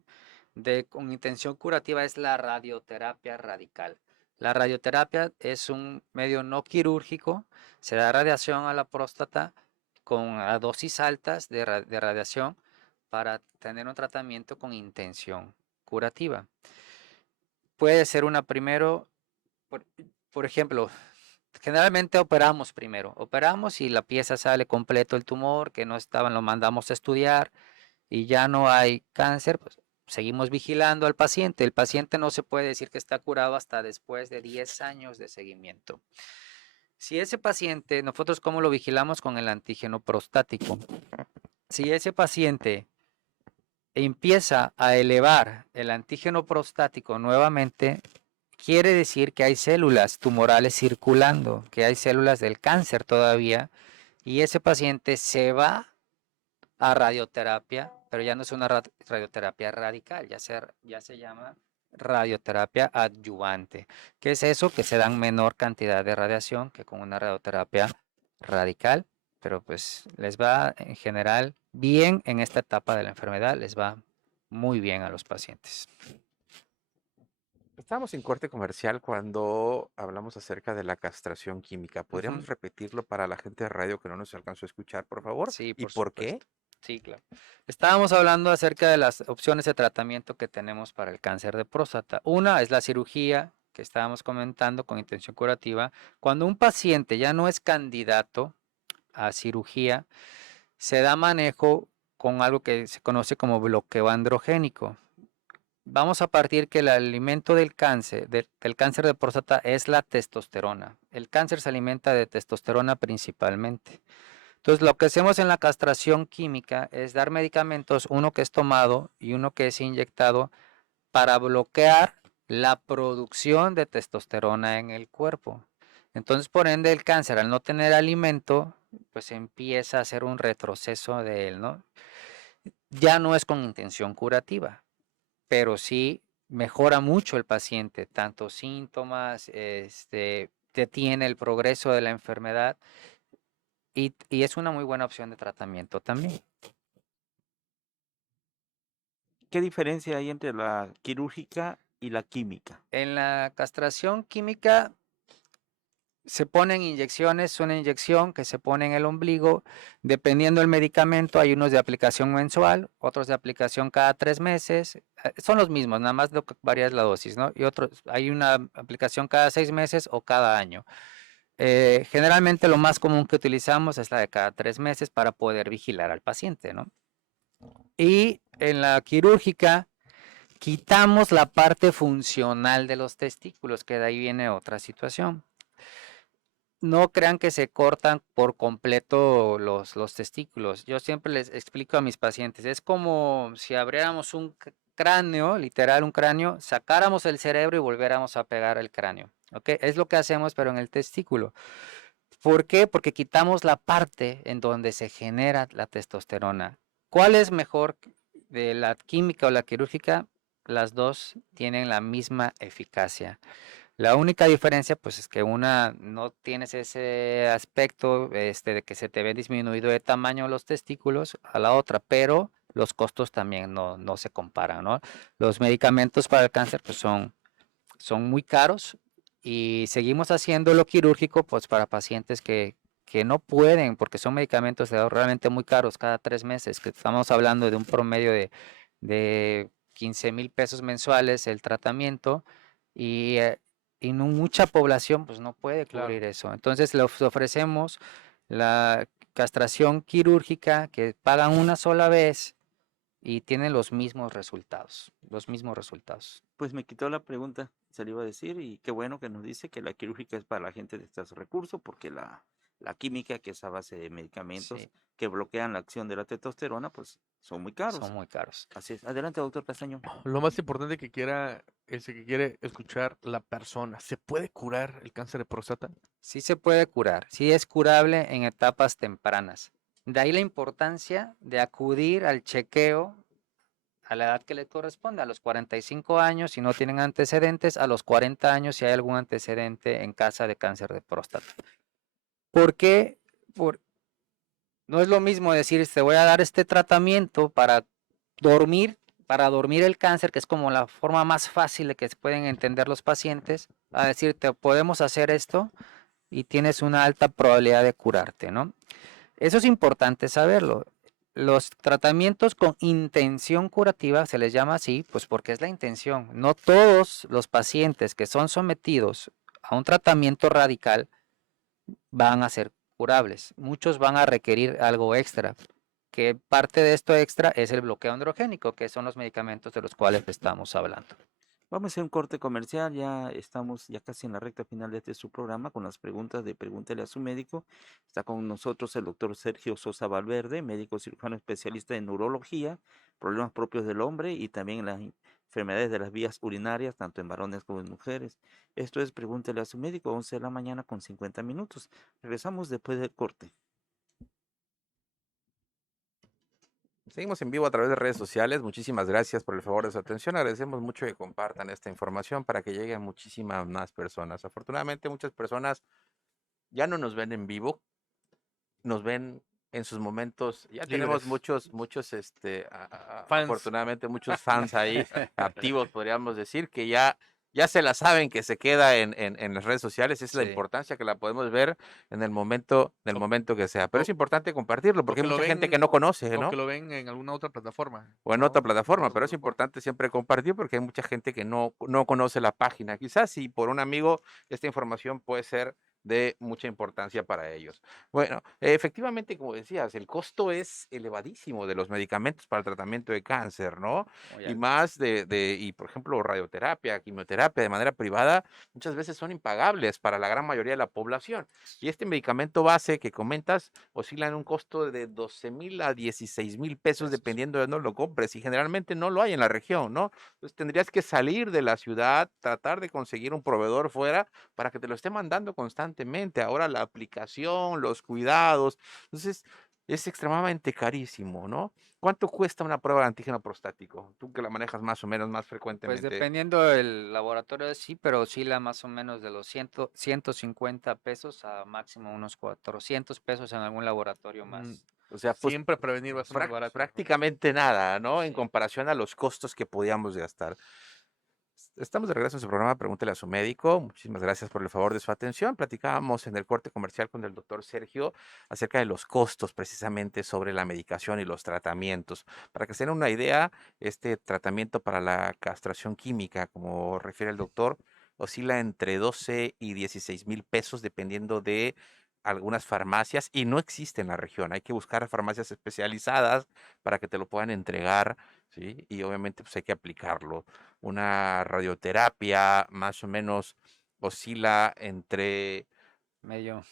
con intención curativa es la radioterapia radical. La radioterapia es un medio no quirúrgico, se da radiación a la próstata con a dosis altas de radiación para tener un tratamiento con intención curativa. Puede ser una primero, por, por ejemplo, generalmente operamos y la pieza sale completo el tumor que no estaban, lo mandamos a estudiar y ya no hay cáncer, pues seguimos vigilando al paciente. El paciente no se puede decir que está curado hasta después de 10 años de seguimiento. Si ese paciente, nosotros cómo lo vigilamos con el antígeno prostático. Si ese paciente empieza a elevar el antígeno prostático nuevamente, quiere decir que hay células tumorales circulando, que hay células del cáncer todavía, y ese paciente se va a radioterapia, pero ya no es una radioterapia radical, ya se llama radioterapia adyuvante. ¿Qué es eso? Que se dan menor cantidad de radiación que con una radioterapia radical, pero pues les va en general bien en esta etapa de la enfermedad, les va muy bien a los pacientes. Estábamos en corte comercial cuando hablamos acerca de la castración química. ¿Podríamos Ujú. repetirlo para la gente de radio que no nos alcanzó a escuchar, por favor? Sí, ¿Y por por qué? supuesto. Sí, claro. Estábamos hablando acerca de las opciones de tratamiento que tenemos para el cáncer de próstata. Una es la cirugía, que estábamos comentando con intención curativa. Cuando un paciente ya no es candidato a cirugía, se da manejo con algo que se conoce como bloqueo androgénico. Vamos a partir que el alimento del cáncer de próstata es la testosterona. El cáncer se alimenta de testosterona principalmente. Entonces, lo que hacemos en la castración química es dar medicamentos, uno que es tomado y uno que es inyectado, para bloquear la producción de testosterona en el cuerpo. Entonces, por ende, el cáncer, al no tener alimento, pues empieza a hacer un retroceso de él, ¿no? Ya no es con intención curativa, pero sí mejora mucho el paciente, tanto síntomas, detiene el progreso de la enfermedad y es una muy buena opción de tratamiento también. ¿Qué diferencia hay entre la quirúrgica y la química? En la castración química se ponen inyecciones, una inyección que se pone en el ombligo, dependiendo del medicamento, hay unos de aplicación mensual, otros de aplicación cada 3 meses, son los mismos, nada más lo que varía es la dosis, ¿no? Y otros, hay una aplicación cada 6 meses o cada año. Generalmente lo más común que utilizamos es la de cada 3 meses para poder vigilar al paciente, ¿no? Y en la quirúrgica quitamos la parte funcional de los testículos, que de ahí viene otra situación. No crean que se cortan por completo los testículos. Yo siempre les explico a mis pacientes, es como si abriéramos un cráneo, literal un cráneo, sacáramos el cerebro y volviéramos a pegar el cráneo. ¿Ok? Es lo que hacemos, pero en el testículo. ¿Por qué? Porque quitamos la parte en donde se genera la testosterona. ¿Cuál es mejor, de la química o la quirúrgica? Las dos tienen la misma eficacia. La única diferencia, pues, es que una no tienes ese aspecto, de que se te ve disminuido de tamaño los testículos a la otra, pero los costos también no se comparan, ¿no? Los medicamentos para el cáncer, pues, son muy caros y seguimos haciendo lo quirúrgico, pues, para pacientes que no pueden, porque son medicamentos realmente muy caros cada 3 meses, que estamos hablando de un promedio de 15,000 pesos mensuales el tratamiento y no mucha población, pues, no puede Claro. cubrir eso. Entonces, les ofrecemos la castración quirúrgica que pagan una sola vez y tienen los mismos resultados, Pues me quitó la pregunta, se le iba a decir, y qué bueno que nos dice que la quirúrgica es para la gente de escasos recursos, porque la química, que es a base de medicamentos Sí, que bloquean la acción de la testosterona, pues son muy caros. son muy caros. Así es. Adelante, doctor Castaño. Lo más importante que quiera es el que quiere escuchar la persona. ¿Se puede curar el cáncer de próstata? Sí se puede curar, sí es curable en etapas tempranas. De ahí la importancia de acudir al chequeo a la edad que le corresponde, a los 45 años si no tienen antecedentes, a los 40 años si hay algún antecedente en caso de cáncer de próstata. ¿Por qué? No es lo mismo decir, te voy a dar este tratamiento para dormir el cáncer, que es como la forma más fácil de que se pueden entender los pacientes, a decirte, podemos hacer esto y tienes una alta probabilidad de curarte, ¿no? Eso es importante saberlo. Los tratamientos con intención curativa se les llama así, pues porque es la intención. No todos los pacientes que son sometidos a un tratamiento radical van a ser curables. Muchos van a requerir algo extra, que parte de esto extra es el bloqueo androgénico, que son los medicamentos de los cuales estamos hablando. Vamos a hacer un corte comercial, ya estamos ya casi en la recta final de este su programa con las preguntas de Pregúntele a su médico. Está con nosotros el doctor Sergio Sosa Valverde, médico cirujano especialista en neurología, problemas propios del hombre y también en las enfermedades de las vías urinarias, tanto en varones como en mujeres. Esto es Pregúntele a su médico, 11 de la mañana con 50 minutos. Regresamos después del corte. Seguimos en vivo a través de redes sociales. Muchísimas gracias por el favor de su atención. Agradecemos mucho que compartan esta información para que llegue a muchísimas más personas. Afortunadamente, muchas personas ya no nos ven en vivo, nos ven en sus momentos. Ya tenemos Libres. muchos, Fans. afortunadamente, muchos fans ahí activos, podríamos decir, que ya se la saben que se queda en las redes sociales. Esa es la Sí. importancia, que la podemos ver en el momento que sea. Pero es o- importante compartirlo porque o hay que lo mucha gente que ven, no conoce, o ¿no? que lo ven en alguna otra plataforma, O en ¿no? otra plataforma, otra pero es plataforma. importante siempre compartir porque hay mucha gente que no conoce la página. Quizás si por un amigo esta información puede ser de mucha importancia para ellos. Bueno, efectivamente, como decías, el costo es elevadísimo de los medicamentos para el tratamiento de cáncer, ¿no? Muy Y alto. más y por ejemplo, radioterapia, quimioterapia de manera privada, muchas veces son impagables para la gran mayoría de la población. Y este medicamento base que comentas oscila en un costo de 12,000 a 16,000 pesos, Pesos. dependiendo de dónde lo compres, y generalmente no lo hay en la región, ¿no? Entonces tendrías que salir de la ciudad, tratar de conseguir un proveedor fuera para que te lo esté mandando constantemente. Ahora la aplicación, los cuidados, entonces es extremadamente carísimo, ¿no? ¿Cuánto cuesta una prueba de antígeno prostático? Tú que la manejas más o menos más Pues frecuentemente. dependiendo del laboratorio, sí, pero oscila más o menos de los 150 pesos a máximo unos 400 pesos en algún laboratorio Mm, más. O sea, pues Siempre prevenir va a ser más barato. prácticamente nada, ¿no? En Sí. comparación a los costos que podíamos gastar. Estamos de regreso en su programa Pregúntele a su médico. Muchísimas gracias por el favor de su atención. Platicábamos en el corte comercial con el doctor Sergio acerca de los costos precisamente sobre la medicación y los tratamientos. Para que se den una idea, este tratamiento para la castración química, como refiere el doctor, oscila entre 12 y 16,000 pesos dependiendo de algunas farmacias y no existe en la región. Hay que buscar farmacias especializadas para que te lo puedan entregar, ¿sí? Y obviamente pues hay que aplicarlo. Una radioterapia más o menos oscila entre Medio.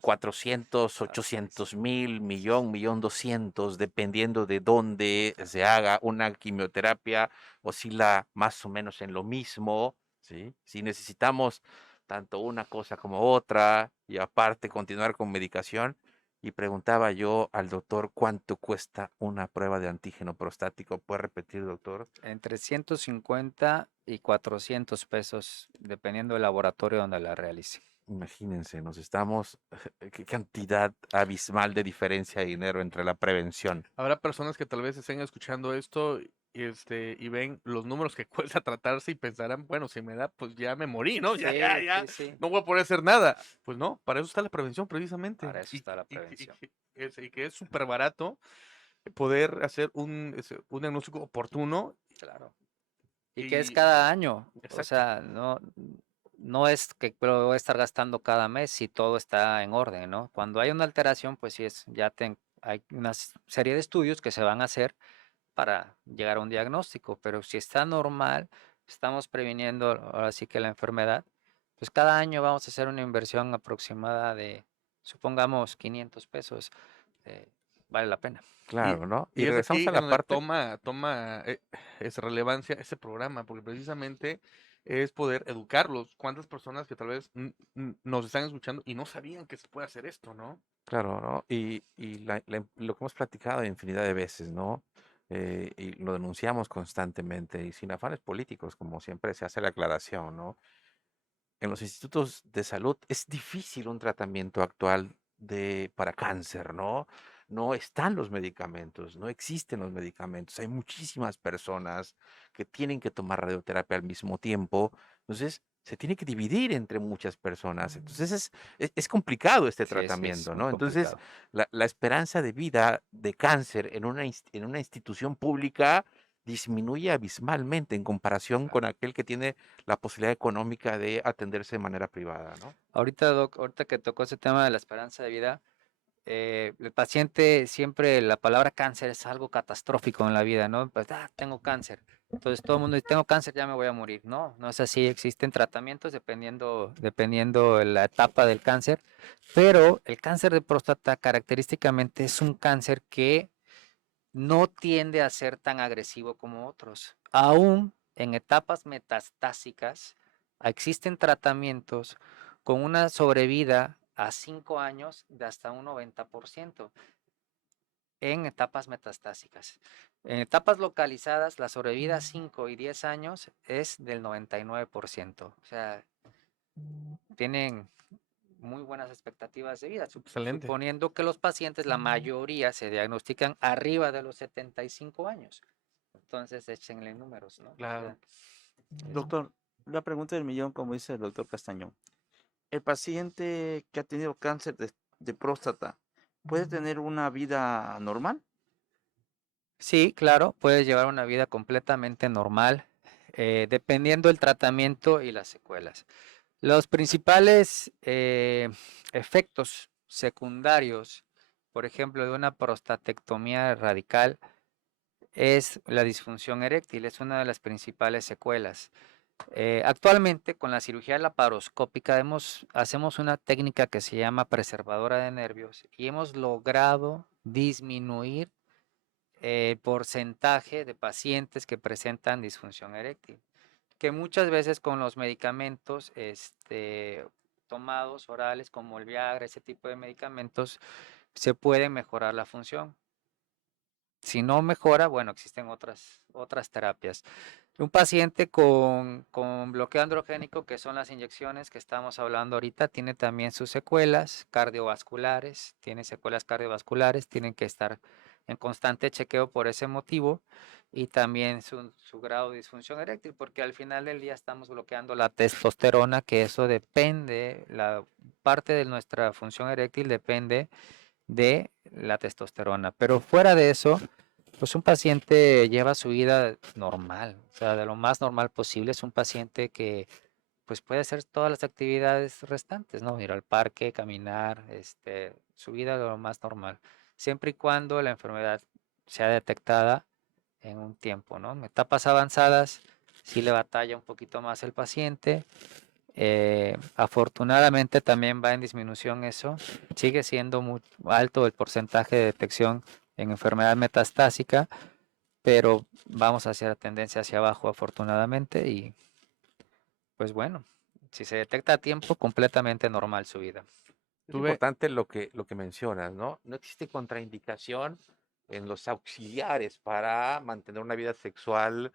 400, Así es. 800,000, millón 200, dependiendo de dónde se haga. Una quimioterapia oscila más o menos en lo mismo, ¿sí? Si necesitamos tanto una cosa como otra y aparte continuar con medicación. Y preguntaba yo al doctor cuánto cuesta una prueba de antígeno prostático. ¿Puede repetir, doctor? Entre 150 y 400 pesos, dependiendo del laboratorio donde la realice. Imagínense, nos estamos, qué cantidad abismal de diferencia de dinero entre la prevención. Habrá personas que tal vez estén escuchando esto y ven los números que cuesta tratarse y pensarán, bueno, si me da, pues ya me morí, ¿no? Ya, Sí. no voy a poder hacer nada. Pues no, para eso está la prevención precisamente. Para eso está la Y prevención. que es súper barato poder hacer un diagnóstico oportuno. Claro. Y que es Y, cada año. O exacto. sea, no es que lo voy a estar gastando cada mes si todo está en orden, ¿no? Cuando hay una alteración, pues sí hay una serie de estudios que se van a hacer para llegar a un diagnóstico, pero si está normal, estamos previniendo ahora sí que la enfermedad, pues cada año vamos a hacer una inversión aproximada de, supongamos, 500 pesos, vale la pena. Claro, ¿no? Y Y es regresamos aquí a en la donde parte, toma esa relevancia ese programa, porque precisamente es poder educarlos. ¿Cuántas personas que tal vez nos están escuchando y no sabían que se puede hacer esto, ¿no? claro, ¿no? Y lo que hemos platicado infinidad de veces, ¿no? Y lo denunciamos constantemente y sin afanes políticos, como siempre se hace la aclaración, ¿no? En los institutos de salud es difícil un tratamiento actual para cáncer, ¿no? No están los medicamentos, no existen los medicamentos. Hay muchísimas personas que tienen que tomar radioterapia al mismo tiempo. Entonces, se tiene que dividir entre muchas personas. Entonces es complicado este Sí, sí, es tratamiento, muy ¿no? Entonces, complicado. la esperanza de vida de cáncer en una institución pública disminuye abismalmente en comparación con aquel que tiene la posibilidad económica de atenderse de manera privada, ¿no? Ahorita, Doc, ahorita que tocó ese tema de la esperanza de vida, el paciente siempre, la palabra cáncer es algo catastrófico en la vida, ¿no? Pues, tengo cáncer. Entonces todo el mundo dice, tengo cáncer, ya me voy a morir. No, no es así. Existen tratamientos dependiendo de la etapa del cáncer, pero el cáncer de próstata característicamente es un cáncer que no tiende a ser tan agresivo como otros. Aún en etapas metastásicas, existen tratamientos con una sobrevida a 5 años de hasta un 90% en etapas metastásicas. En etapas localizadas, la sobrevida a 5 y 10 años es del 99%. O sea, tienen muy buenas expectativas de vida, Excelente. suponiendo que los pacientes, la mayoría, se diagnostican arriba de los 75 años. Entonces, échenle números, ¿no? O Claro. sea, es- Doctor, la pregunta del millón, como dice el doctor Castañón. ¿El paciente que ha tenido cáncer de próstata puede tener una vida normal? sí, claro, puedes llevar una vida completamente normal, dependiendo del tratamiento y las secuelas. Los principales efectos secundarios, por ejemplo, de una prostatectomía radical, es la disfunción eréctil, es una de las principales secuelas. Actualmente, con la cirugía laparoscópica hacemos una técnica que se llama preservadora de nervios y hemos logrado disminuir el porcentaje de pacientes que presentan disfunción eréctil, que muchas veces con los medicamentos tomados orales como el Viagra, ese tipo de medicamentos, se puede mejorar la función. Si no mejora, bueno, existen otras terapias. Un paciente con bloqueo androgénico, que son las inyecciones que estamos hablando ahorita, tiene también sus secuelas cardiovasculares, tienen que estar en constante chequeo por ese motivo y también su grado de disfunción eréctil, porque al final del día estamos bloqueando la testosterona, que eso depende, la parte de nuestra función eréctil depende de la testosterona. Pero fuera de eso, pues un paciente lleva su vida normal, o sea, de lo más normal posible. Es un paciente que pues puede hacer todas las actividades restantes, ¿no? Ir al parque, caminar, su vida de lo más normal, siempre y cuando la enfermedad sea detectada en un tiempo, ¿no? En etapas avanzadas sí le batalla un poquito más el paciente. Afortunadamente también va en disminución eso. Sigue siendo muy alto el porcentaje de detección en enfermedad metastásica, pero vamos hacia la tendencia hacia abajo afortunadamente y pues bueno, si se detecta a tiempo, completamente normal su vida. Es Tuve, importante lo que mencionas, ¿no? No existe contraindicación en los auxiliares para mantener una vida sexual,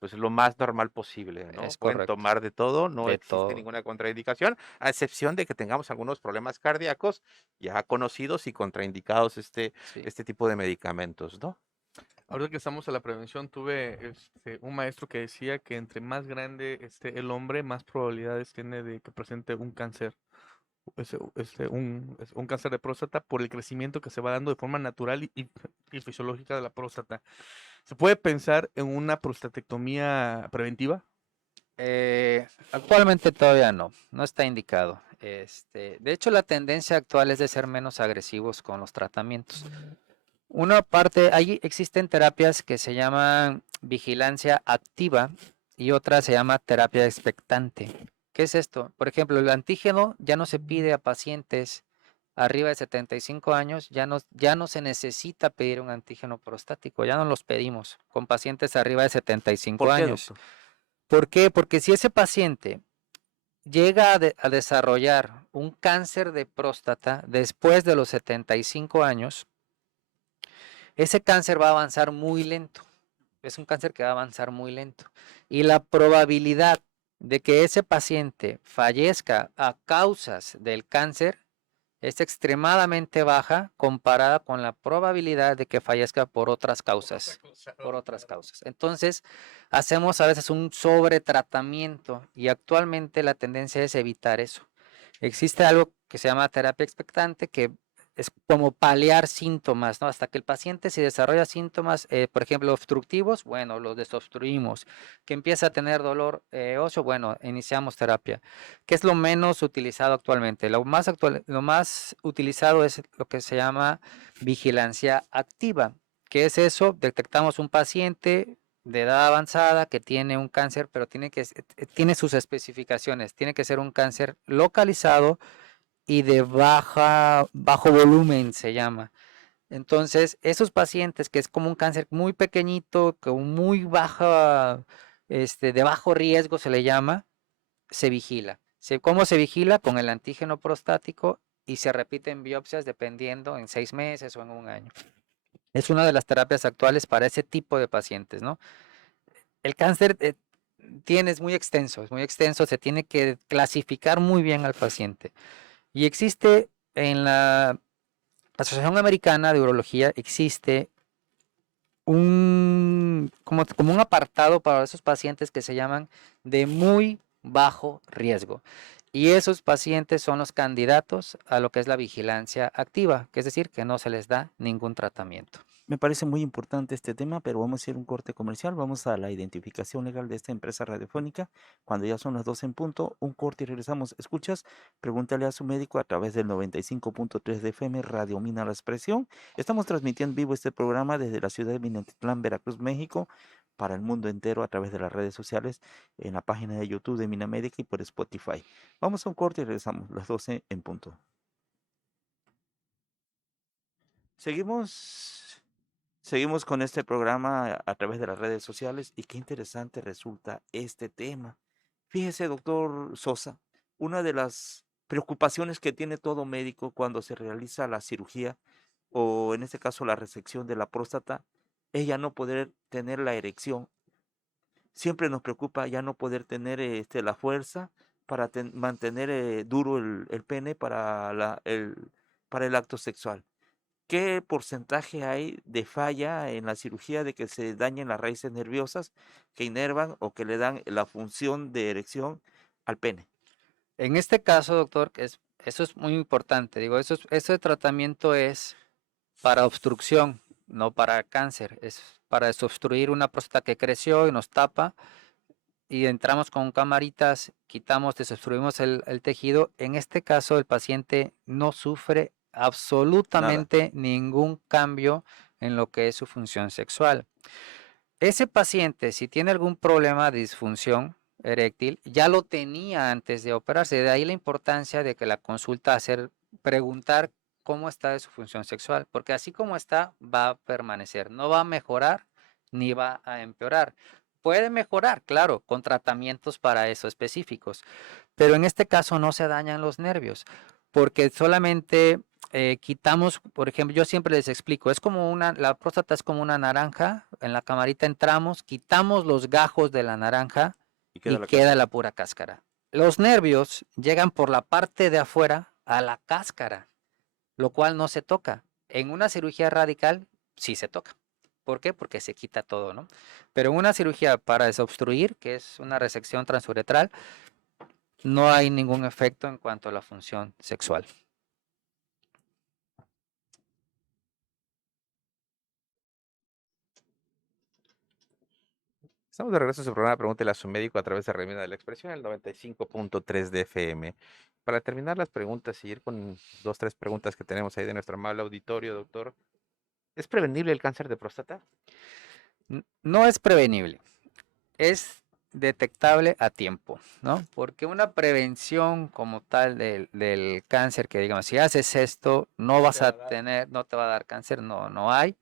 pues lo más normal posible, ¿no? Es Pueden correcto, tomar de todo, no de existe todo. ninguna contraindicación, a excepción de que tengamos algunos problemas cardíacos ya conocidos y contraindicados Sí. este tipo de medicamentos, ¿no? ahorita que estamos en la prevención, tuve un maestro que decía que entre más grande esté el hombre, más probabilidades tiene de que presente un cáncer, un cáncer de próstata por el crecimiento que se va dando de forma natural y fisiológica de la próstata. ¿Se puede pensar en una prostatectomía preventiva? Actualmente todavía no está indicado. De hecho, la tendencia actual es de ser menos agresivos con los tratamientos. Una parte, ahí existen terapias que se llaman vigilancia activa y otra se llama terapia expectante. ¿Qué es esto? Por ejemplo, el antígeno ya no se pide a pacientes arriba de 75 años, ya no se necesita pedir un antígeno prostático, ya no los pedimos con pacientes arriba de 75 ¿Por qué, años. doctor? ¿Por qué? Porque si ese paciente llega a desarrollar un cáncer de próstata después de los 75 años, ese cáncer va a avanzar muy lento. Es un cáncer que va a avanzar muy lento. Y la probabilidad de que ese paciente fallezca a causas del cáncer es extremadamente baja comparada con la probabilidad de que fallezca por otras causas. Por otras causas. Entonces, hacemos a veces un sobretratamiento y actualmente la tendencia es evitar eso. Existe algo que se llama terapia expectante, que es como paliar síntomas, ¿no? Hasta que el paciente si desarrolla síntomas, por ejemplo, obstructivos, bueno, los desobstruimos. Que empieza a tener dolor óseo, bueno, iniciamos terapia. ¿Qué es lo menos utilizado actualmente? Lo más utilizado es lo que se llama vigilancia activa. ¿Qué es eso? Detectamos un paciente de edad avanzada que tiene un cáncer, pero tiene sus especificaciones. Tiene que ser un cáncer localizado y de bajo volumen, se llama. Entonces, esos pacientes que es como un cáncer muy pequeñito, con muy baja, de bajo riesgo se le llama, se vigila. ¿Cómo se vigila? Con el antígeno prostático y se repiten biopsias dependiendo en 6 meses o en un año. Es una de las terapias actuales para ese tipo de pacientes, ¿no? El cáncer es muy extenso, se tiene que clasificar muy bien al paciente. Y existe en la Asociación Americana de Urología, existe como un apartado para esos pacientes que se llaman de muy bajo riesgo. Y esos pacientes son los candidatos a lo que es la vigilancia activa, que es decir, que no se les da ningún tratamiento. Me parece muy importante este tema, pero vamos a hacer un corte comercial. Vamos a la identificación legal de esta empresa radiofónica. Cuando ya son las 12 en punto, un corte y regresamos. ¿Escuchas? Pregúntale a su médico a través del 95.3 de FM, Radio Mina La Expresión. Estamos transmitiendo vivo este programa desde la ciudad de Minatitlán, Veracruz, México, para el mundo entero a través de las redes sociales, en la página de YouTube de Mina Médica y por Spotify. Vamos a un corte y regresamos, las 12 en punto. Seguimos con este programa a través de las redes sociales y qué interesante resulta este tema. Fíjese, doctor Sosa, una de las preocupaciones que tiene todo médico cuando se realiza la cirugía o en este caso la resección de la próstata es ya no poder tener la erección. Siempre nos preocupa ya no poder tener la fuerza para mantener duro el pene para el acto sexual. ¿Qué porcentaje hay de falla en la cirugía de que se dañen las raíces nerviosas que inervan o que le dan la función de erección al pene? En este caso, doctor, eso es muy importante. Digo, ese tratamiento es para obstrucción, no para cáncer. Es para desobstruir una próstata que creció y nos tapa y entramos con camaritas, quitamos, desobstruimos el tejido. En este caso, el paciente no sufre Nada. absolutamente ningún cambio en lo que es su función sexual. Ese paciente, si tiene algún problema de disfunción eréctil, ya lo tenía antes de operarse. De ahí la importancia de que la consulta preguntar cómo está de su función sexual, porque así como está, va a permanecer. No va a mejorar ni va a empeorar. Puede mejorar, claro, con tratamientos para eso específicos, pero en este caso no se dañan los nervios, porque solamente quitamos, por ejemplo, yo siempre les explico, la próstata es como una naranja, en la camarita entramos, quitamos los gajos de la naranja Y y queda la queda cáscara. la pura cáscara. Los nervios llegan por la parte de afuera a la cáscara, lo cual no se toca. En una cirugía radical sí se toca. ¿Por qué? Porque se quita todo, ¿no? Pero en una cirugía para desobstruir, que es una resección transuretral, no hay ningún efecto en cuanto a la función sexual. Estamos de regreso a su programa Pregúntele a su médico a través de Remina de la Expresión, el 95.3 de FM. Para terminar las preguntas y ir con 2, 3 preguntas que tenemos ahí de nuestro amable auditorio, doctor. ¿Es prevenible el cáncer de próstata? No es prevenible, es detectable a tiempo, ¿no? Porque una prevención como tal del cáncer, que digamos, si haces esto, no vas a tener, no te va a dar cáncer, no hay.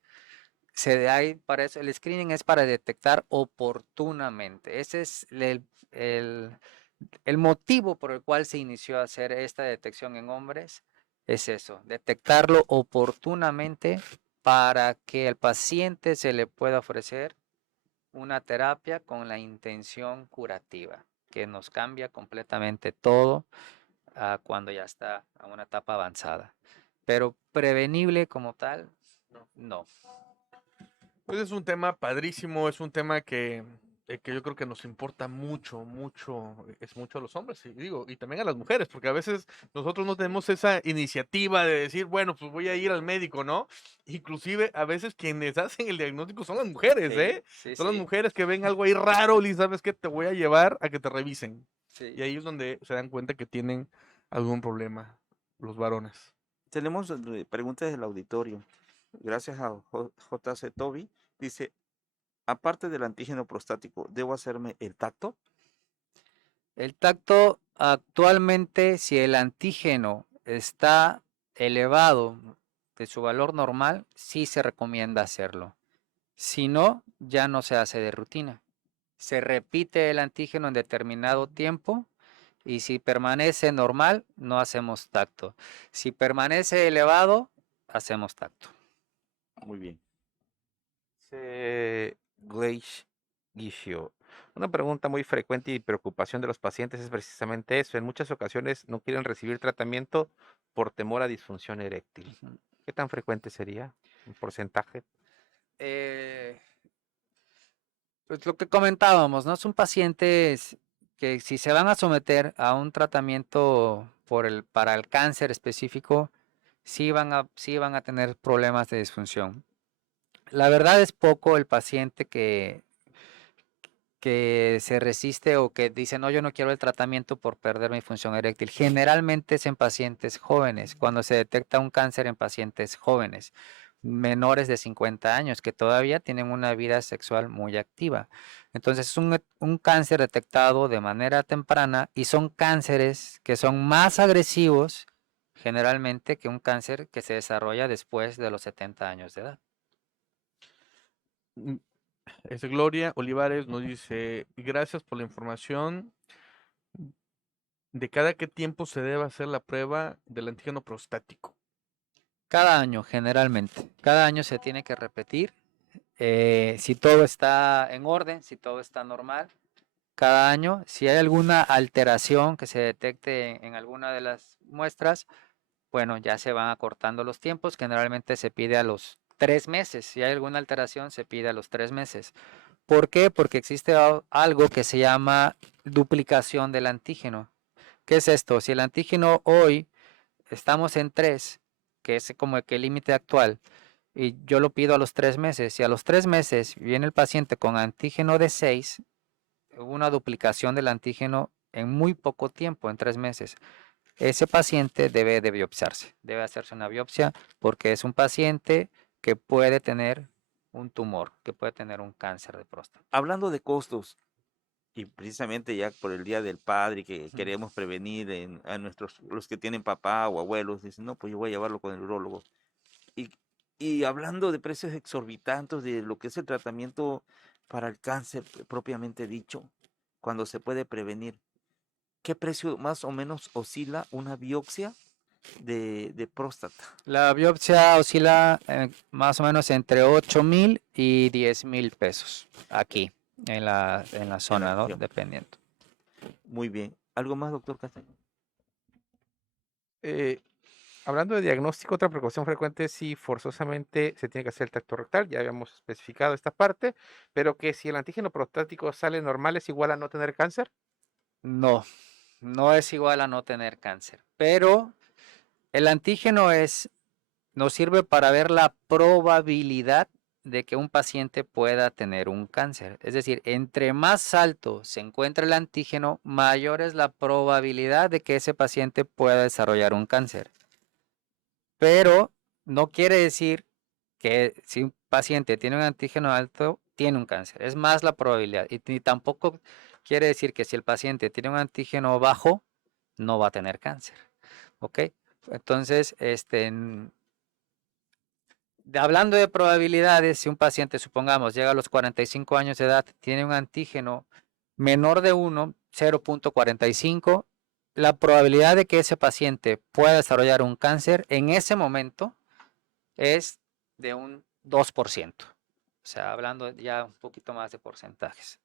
Para eso, el screening es para detectar oportunamente. Ese es el motivo por el cual se inició a hacer esta detección en hombres, es eso, detectarlo oportunamente para que al paciente se le pueda ofrecer una terapia con la intención curativa, que nos cambia completamente todo a cuando ya está a una etapa avanzada. Pero prevenible como tal, no. Pues es un tema padrísimo, es un tema que yo creo que nos importa mucho, mucho, es mucho a los hombres, y digo, y también a las mujeres, porque a veces nosotros no tenemos esa iniciativa de decir, bueno, pues voy a ir al médico, ¿no? Inclusive a veces quienes hacen el diagnóstico son las mujeres, Sí, ¿eh? sí, Son las sí, mujeres que ven algo ahí raro y sabes que te voy a llevar a que te revisen. sí. Y ahí es donde se dan cuenta que tienen algún problema los varones. Tenemos preguntas del auditorio. Gracias a JC Toby. Dice, aparte del antígeno prostático, ¿debo hacerme el tacto? El tacto actualmente, si el antígeno está elevado de su valor normal, sí se recomienda hacerlo. Si no, ya no se hace de rutina. Se repite el antígeno en determinado tiempo y si permanece normal, no hacemos tacto. Si permanece elevado, hacemos tacto. Muy bien. Gleish Guicio. Una pregunta muy frecuente y preocupación de los pacientes es precisamente eso. En muchas ocasiones no quieren recibir tratamiento por temor a disfunción eréctil. Ujú. ¿Qué tan frecuente sería? ¿Un porcentaje? Pues lo que comentábamos, ¿no? Son pacientes que si se van a someter a un tratamiento para el cáncer específico, sí van a tener problemas de disfunción. La verdad es poco el paciente que se resiste o que dice, no, yo no quiero el tratamiento por perder mi función eréctil. Generalmente es en pacientes jóvenes, cuando se detecta un cáncer en pacientes jóvenes, menores de 50 años, que todavía tienen una vida sexual muy activa. Entonces es un cáncer detectado de manera temprana y son cánceres que son más agresivos generalmente que un cáncer que se desarrolla después de los 70 años de edad. Mm, Gloria Olivares nos dice, gracias por la información. ¿De cada qué tiempo se debe hacer la prueba del antígeno prostático? Cada año, generalmente. Cada año se tiene que repetir. Si todo está en orden, si todo está normal, cada año, si hay alguna alteración que se detecte en alguna de las muestras, bueno, ya se van acortando los tiempos. Generalmente se pide a los 3 meses. Si hay alguna alteración, se pide a los 3 meses. ¿Por qué? Porque existe algo que se llama duplicación del antígeno. ¿Qué es esto? Si el antígeno hoy estamos en 3, que es como que el límite actual, y yo lo pido a los 3 meses, si a los 3 meses viene el paciente con antígeno de 6, hubo una duplicación del antígeno en muy poco tiempo, en 3 meses. Ese paciente debe de biopsiarse, debe hacerse una biopsia porque es un paciente que puede tener un tumor, que puede tener un cáncer de próstata. Hablando de costos, y precisamente ya por el Día del Padre que queremos prevenir a los que tienen papá o abuelos, dicen, no, pues yo voy a llevarlo con el urólogo. Y, y hablando de precios exorbitantes de lo que es el tratamiento para el cáncer propiamente dicho, cuando se puede prevenir, ¿qué precio más o menos oscila una biopsia de próstata La biopsia oscila más o menos entre 8,000 y 10,000 pesos aquí en la en la zona, ¿no? región? Dependiendo. Muy bien. ¿Algo más, doctor Castaño? Eh, Hablando de diagnóstico, otra precaución frecuente es si forzosamente se tiene que hacer el tacto rectal, ya habíamos especificado esta parte, pero que si el antígeno prostático sale normal es igual a no tener cáncer. No, no es igual a no tener cáncer, pero el antígeno nos sirve para ver la probabilidad de que un paciente pueda tener un cáncer. Es decir, entre más alto se encuentra el antígeno, mayor es la probabilidad de que ese paciente pueda desarrollar un cáncer. Pero no quiere decir que si un paciente tiene un antígeno alto, tiene un cáncer. Es más la probabilidad. Y ni tampoco quiere decir que si el paciente tiene un antígeno bajo, no va a tener cáncer. ¿Ok? Entonces, hablando de probabilidades, si un paciente, supongamos, llega a los 45 años de edad, tiene un antígeno menor de 1, 0,45, la probabilidad de que ese paciente pueda desarrollar un cáncer en ese momento es de un 2%. O sea, hablando ya un poquito más de porcentajes.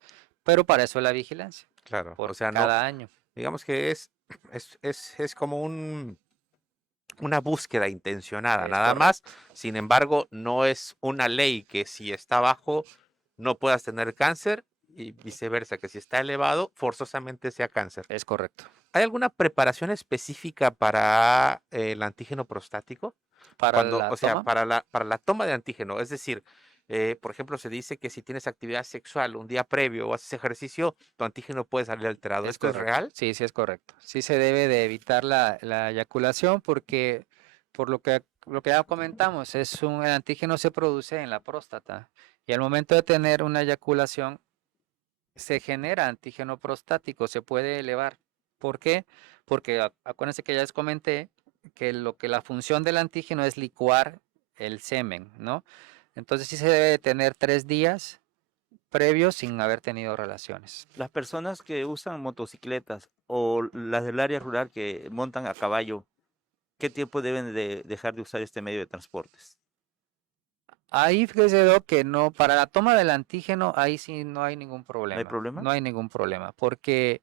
Pero para eso es la vigilancia, Claro, o por sea, no, cada año. digamos que es como una búsqueda intencionada, Es nada más. correcto. Sin embargo, no es una ley que si está bajo no puedas tener cáncer y viceversa, que si está elevado forzosamente sea cáncer. Es correcto. ¿Hay alguna preparación específica para el antígeno prostático? Para Cuando, la o sea, toma, para la toma de antígeno, es decir, por ejemplo, se dice que si tienes actividad sexual un día previo o haces ejercicio, tu antígeno puede salir alterado. es ¿Esto es correcto. real? Sí, sí es correcto. Sí se debe de evitar la eyaculación porque, por lo que ya comentamos, el antígeno se produce en la próstata y al momento de tener una eyaculación se genera antígeno prostático, se puede elevar. ¿Por qué? Porque acuérdense que ya les comenté que la función del antígeno es licuar el semen, ¿no? Entonces sí se debe de tener 3 días previos sin haber tenido relaciones. Las personas que usan motocicletas o las del área rural que montan a caballo, ¿qué tiempo deben de dejar de usar este medio de transportes? Ahí fíjese Doc, que no, para la toma del antígeno, ahí sí no hay ningún ¿No hay problema. problema? No hay ningún problema, porque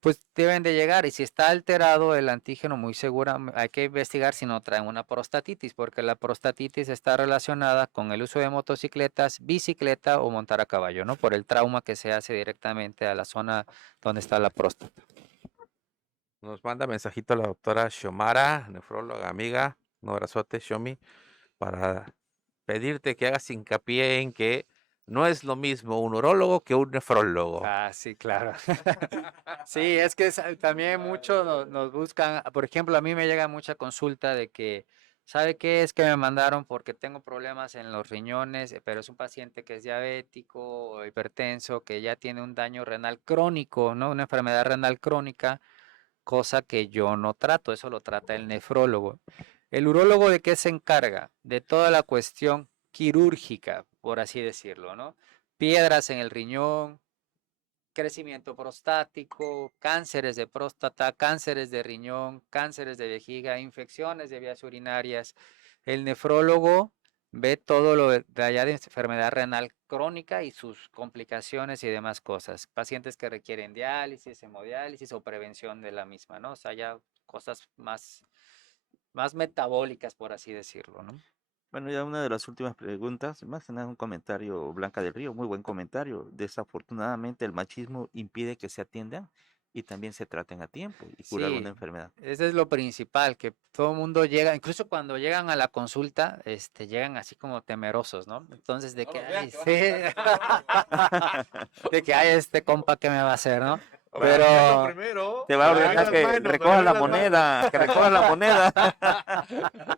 pues deben de llegar y si está alterado el antígeno, muy segura, hay que investigar si no traen una prostatitis, porque la prostatitis está relacionada con el uso de motocicletas, bicicleta o montar a caballo, ¿no? Por el trauma que se hace directamente a la zona donde está la próstata. Nos manda mensajito la doctora Xiomara, nefróloga amiga. Un abrazote, Xomi, para pedirte que hagas hincapié en que no es lo mismo un urólogo que un nefrólogo. Ah, sí, claro. Sí, es que también muchos nos buscan, por ejemplo, a mí me llega mucha consulta de que, ¿sabe qué? Es que me mandaron porque tengo problemas en los riñones, pero es un paciente que es diabético o hipertenso, que ya tiene un daño renal crónico, ¿no? Una enfermedad renal crónica, cosa que yo no trato, eso lo trata el nefrólogo. ¿El urólogo de qué se encarga? De toda la cuestión quirúrgica, por así decirlo, ¿no? Piedras en el riñón, crecimiento prostático, cánceres de próstata, cánceres de riñón, cánceres de vejiga, infecciones de vías urinarias. El nefrólogo ve todo lo de allá de enfermedad renal crónica y sus complicaciones y demás cosas. Pacientes que requieren diálisis, hemodiálisis o prevención de la misma, ¿no? O sea, ya cosas más metabólicas, por así decirlo, ¿no? Bueno, ya una de las últimas preguntas, más que nada un comentario, Blanca del Río, muy buen comentario. Desafortunadamente el machismo impide que se atiendan y también se traten a tiempo y curar una Sí, enfermedad. eso es lo principal, que todo el mundo llega, incluso cuando llegan a la consulta, llegan así como temerosos, ¿no? Entonces, de No que, los vean ay, que van sí, a estar de que, ay, este compa, ¿qué me va a hacer, no? Pero Pero, primero, Te va a le ven ordenar las que manos, le recoja ven la las manos, moneda, que recoja la moneda.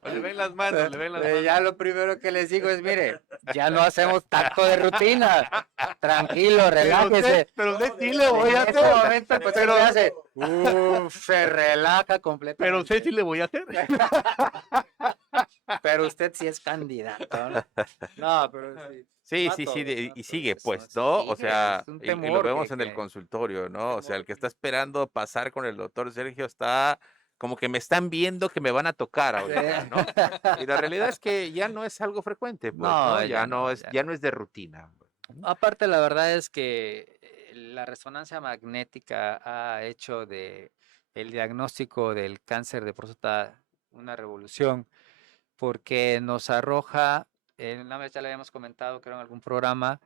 le ven las manos, le ven las ya manos. lo primero que les digo es, mire, ya no hacemos tacto de rutina, tranquilo, relájese. Pero usted sí le voy En a ese hacer. momento, pues, Pero, se hace, se relaja pero completamente. usted sí le voy a hacer. Pero usted sí es candidato, ¿no? No, pero sí. Sí, No a sí, sí, todos, no a y todos. sigue, pues, Sí ¿no? O sigue, sea, es un y lo temor vemos en el consultorio, ¿no? O sea, el que está esperando pasar con el doctor Sergio está como que me están viendo que me van a tocar ahorita, ¿no? Y la realidad es que ya no es algo frecuente, pues, No, ¿no? ya no, ya Ya no. no es de rutina. Aparte, la verdad es que la resonancia magnética ha hecho de el diagnóstico del cáncer de próstata una revolución, porque nos arroja, una vez ya le habíamos comentado, creo en algún programa,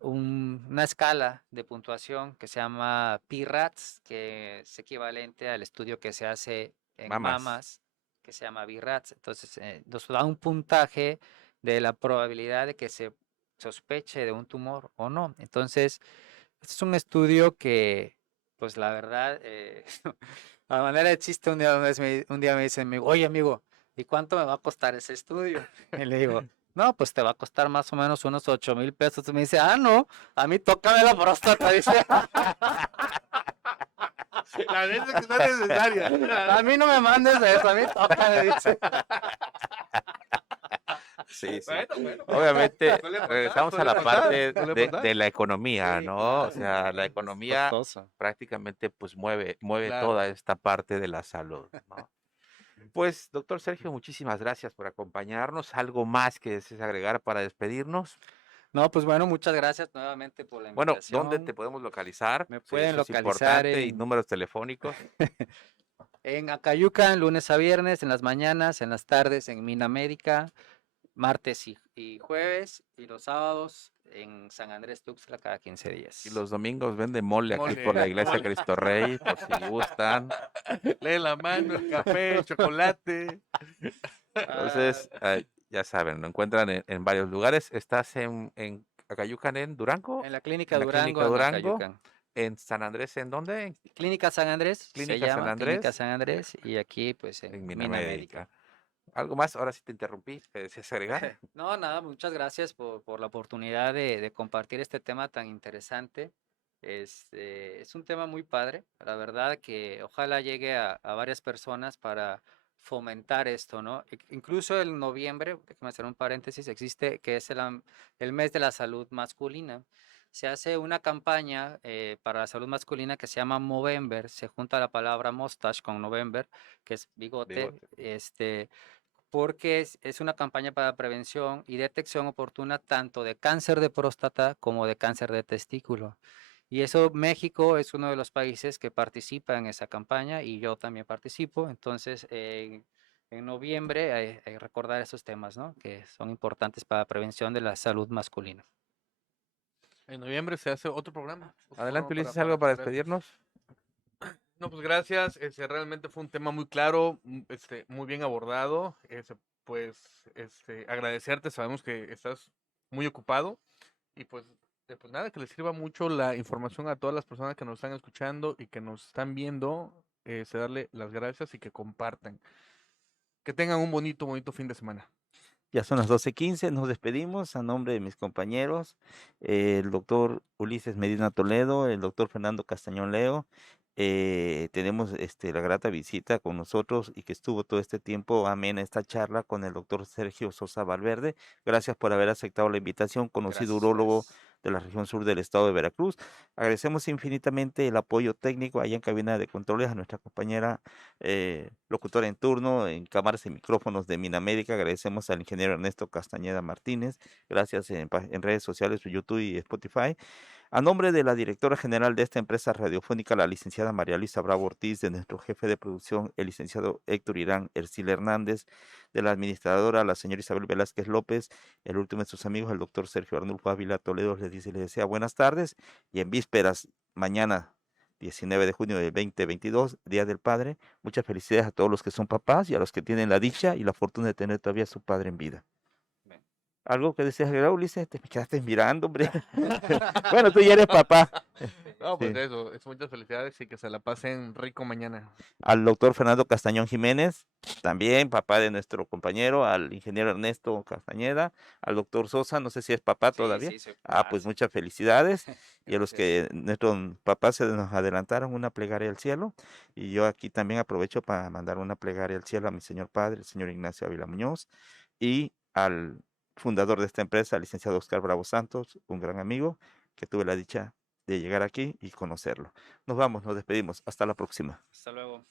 una escala de puntuación que se llama PIRATS, que es equivalente al estudio que se hace en Mamas. mamas, que se llama BIRATS. Entonces, nos da un puntaje de la probabilidad de que se sospeche de un tumor o no. Entonces, este es un estudio que, pues la verdad, a manera de chiste, un día me dicen, oye amigo, ¿y cuánto me va a costar ese estudio? Y le digo, no, pues te va a costar más o menos unos 8,000 pesos. Y me dice, ah, no, a mí tócame la próstata, dice. La neta que no es necesaria. A mí no me mandes eso, a mí tócame, dice. Sí, sí. Bueno. Obviamente, Suele pasar, regresamos a suele la pasar, parte suele de pasar. la economía, Sí, ¿no? O claro, sea, la es economía costoso. prácticamente pues mueve Claro. toda esta parte de la salud, ¿no? Pues, doctor Sergio, muchísimas gracias por acompañarnos. ¿Algo más que desees agregar para despedirnos? No, pues bueno, muchas gracias nuevamente por la Bueno, ¿dónde te invitación. podemos localizar? Me Sí, pueden eso es localizar importante. Y números telefónicos. en Acayucan, lunes a viernes, en las mañanas, en las tardes, en Minamérica, martes y jueves, y los sábados en San Andrés Tuxtla cada 15 Y días. los domingos vende mole aquí por la Mole, iglesia mole. Cristo Rey, por si gustan. Lee la mano, el café, el chocolate. Entonces, ya saben, lo encuentran en varios lugares. ¿Estás en Acayucan, en Durango? En la Clínica En la Durango, Clínica en Durango. Acayucan. ¿En San Andrés, en dónde? Clínica San Andrés, se Clínica San llama Clínica Andrés, San Andrés, y aquí pues en en Minamérica. Minamérica. ¿Algo más? Ahora sí te interrumpí. ¿Qué deseas agregar? No, nada, muchas gracias por la oportunidad de compartir este tema tan interesante. Es un tema muy padre, la verdad que ojalá llegue a varias personas para fomentar esto, ¿no? Incluso en noviembre, déjame hacer un paréntesis, existe que es el mes de la salud masculina. Se hace una campaña para la salud masculina que se llama Movember, se junta la palabra mustache con November, que es bigote, Bigote. porque es una campaña para prevención y detección oportuna tanto de cáncer de próstata como de cáncer de testículo. Y eso México es uno de los países que participa en esa campaña y yo también participo. Entonces, en noviembre hay que recordar esos temas, ¿no? Que son importantes para la prevención de la salud masculina. En noviembre se hace otro programa. Adelante, Ulises, ¿algo para esto. despedirnos? No, pues gracias. Realmente fue un tema muy claro, muy bien abordado. Agradecerte. Sabemos que estás muy ocupado y pues nada, que les sirva mucho la información a todas las personas que nos están escuchando y que nos están viendo. Darle las gracias y que compartan. Que tengan un bonito fin de semana. Ya son las 12:15, nos despedimos a nombre de mis compañeros, el doctor Ulises Medina Toledo, el doctor Fernando Castañón Leo. Tenemos la grata visita con nosotros y que estuvo todo este tiempo amena esta charla con el doctor Sergio Sosa Valverde. Gracias por haber aceptado la invitación, conocido Gracias, urólogo gracias. de la región sur del estado de Veracruz. Agradecemos infinitamente el apoyo técnico allá en cabina de controles a nuestra compañera locutora en turno en cámaras y micrófonos de Minamérica. Agradecemos al ingeniero Ernesto Castañeda Martínez. Gracias en redes sociales, YouTube y Spotify. A nombre de la directora general de esta empresa radiofónica, la licenciada María Luisa Bravo Ortiz, de nuestro jefe de producción, el licenciado Héctor Irán Ercil Hernández, de la administradora, la señora Isabel Velázquez López, el último de sus amigos, el doctor Sergio Arnulfo Ávila Toledo, les dice y les desea buenas tardes, y en vísperas, mañana 19 de junio del 2022, Día del Padre, muchas felicidades a todos los que son papás y a los que tienen la dicha y la fortuna de tener todavía a su padre en vida. Bien. ¿Algo que deseas agregar, Ulises? Te me quedaste mirando, hombre. Bueno, tú ya eres papá. No, pues Sí. eso, muchas felicidades y que se la pasen rico mañana. Al doctor Fernando Castañón Jiménez, también papá de nuestro compañero, al ingeniero Ernesto Castañeda, al doctor Sosa, no sé si es papá Sí, todavía. sí, soy Ah, papá, pues sí. muchas felicidades. Y a los Gracias. que nuestros papás se nos adelantaron, una plegaria al cielo. Y yo aquí también aprovecho para mandar una plegaria al cielo a mi señor padre, el señor Ignacio Ávila Muñoz, y al fundador de esta empresa, el licenciado Oscar Bravo Santos, un gran amigo, que tuve la dicha de llegar aquí y conocerlo. Nos vamos, nos despedimos. Hasta la próxima. Hasta luego.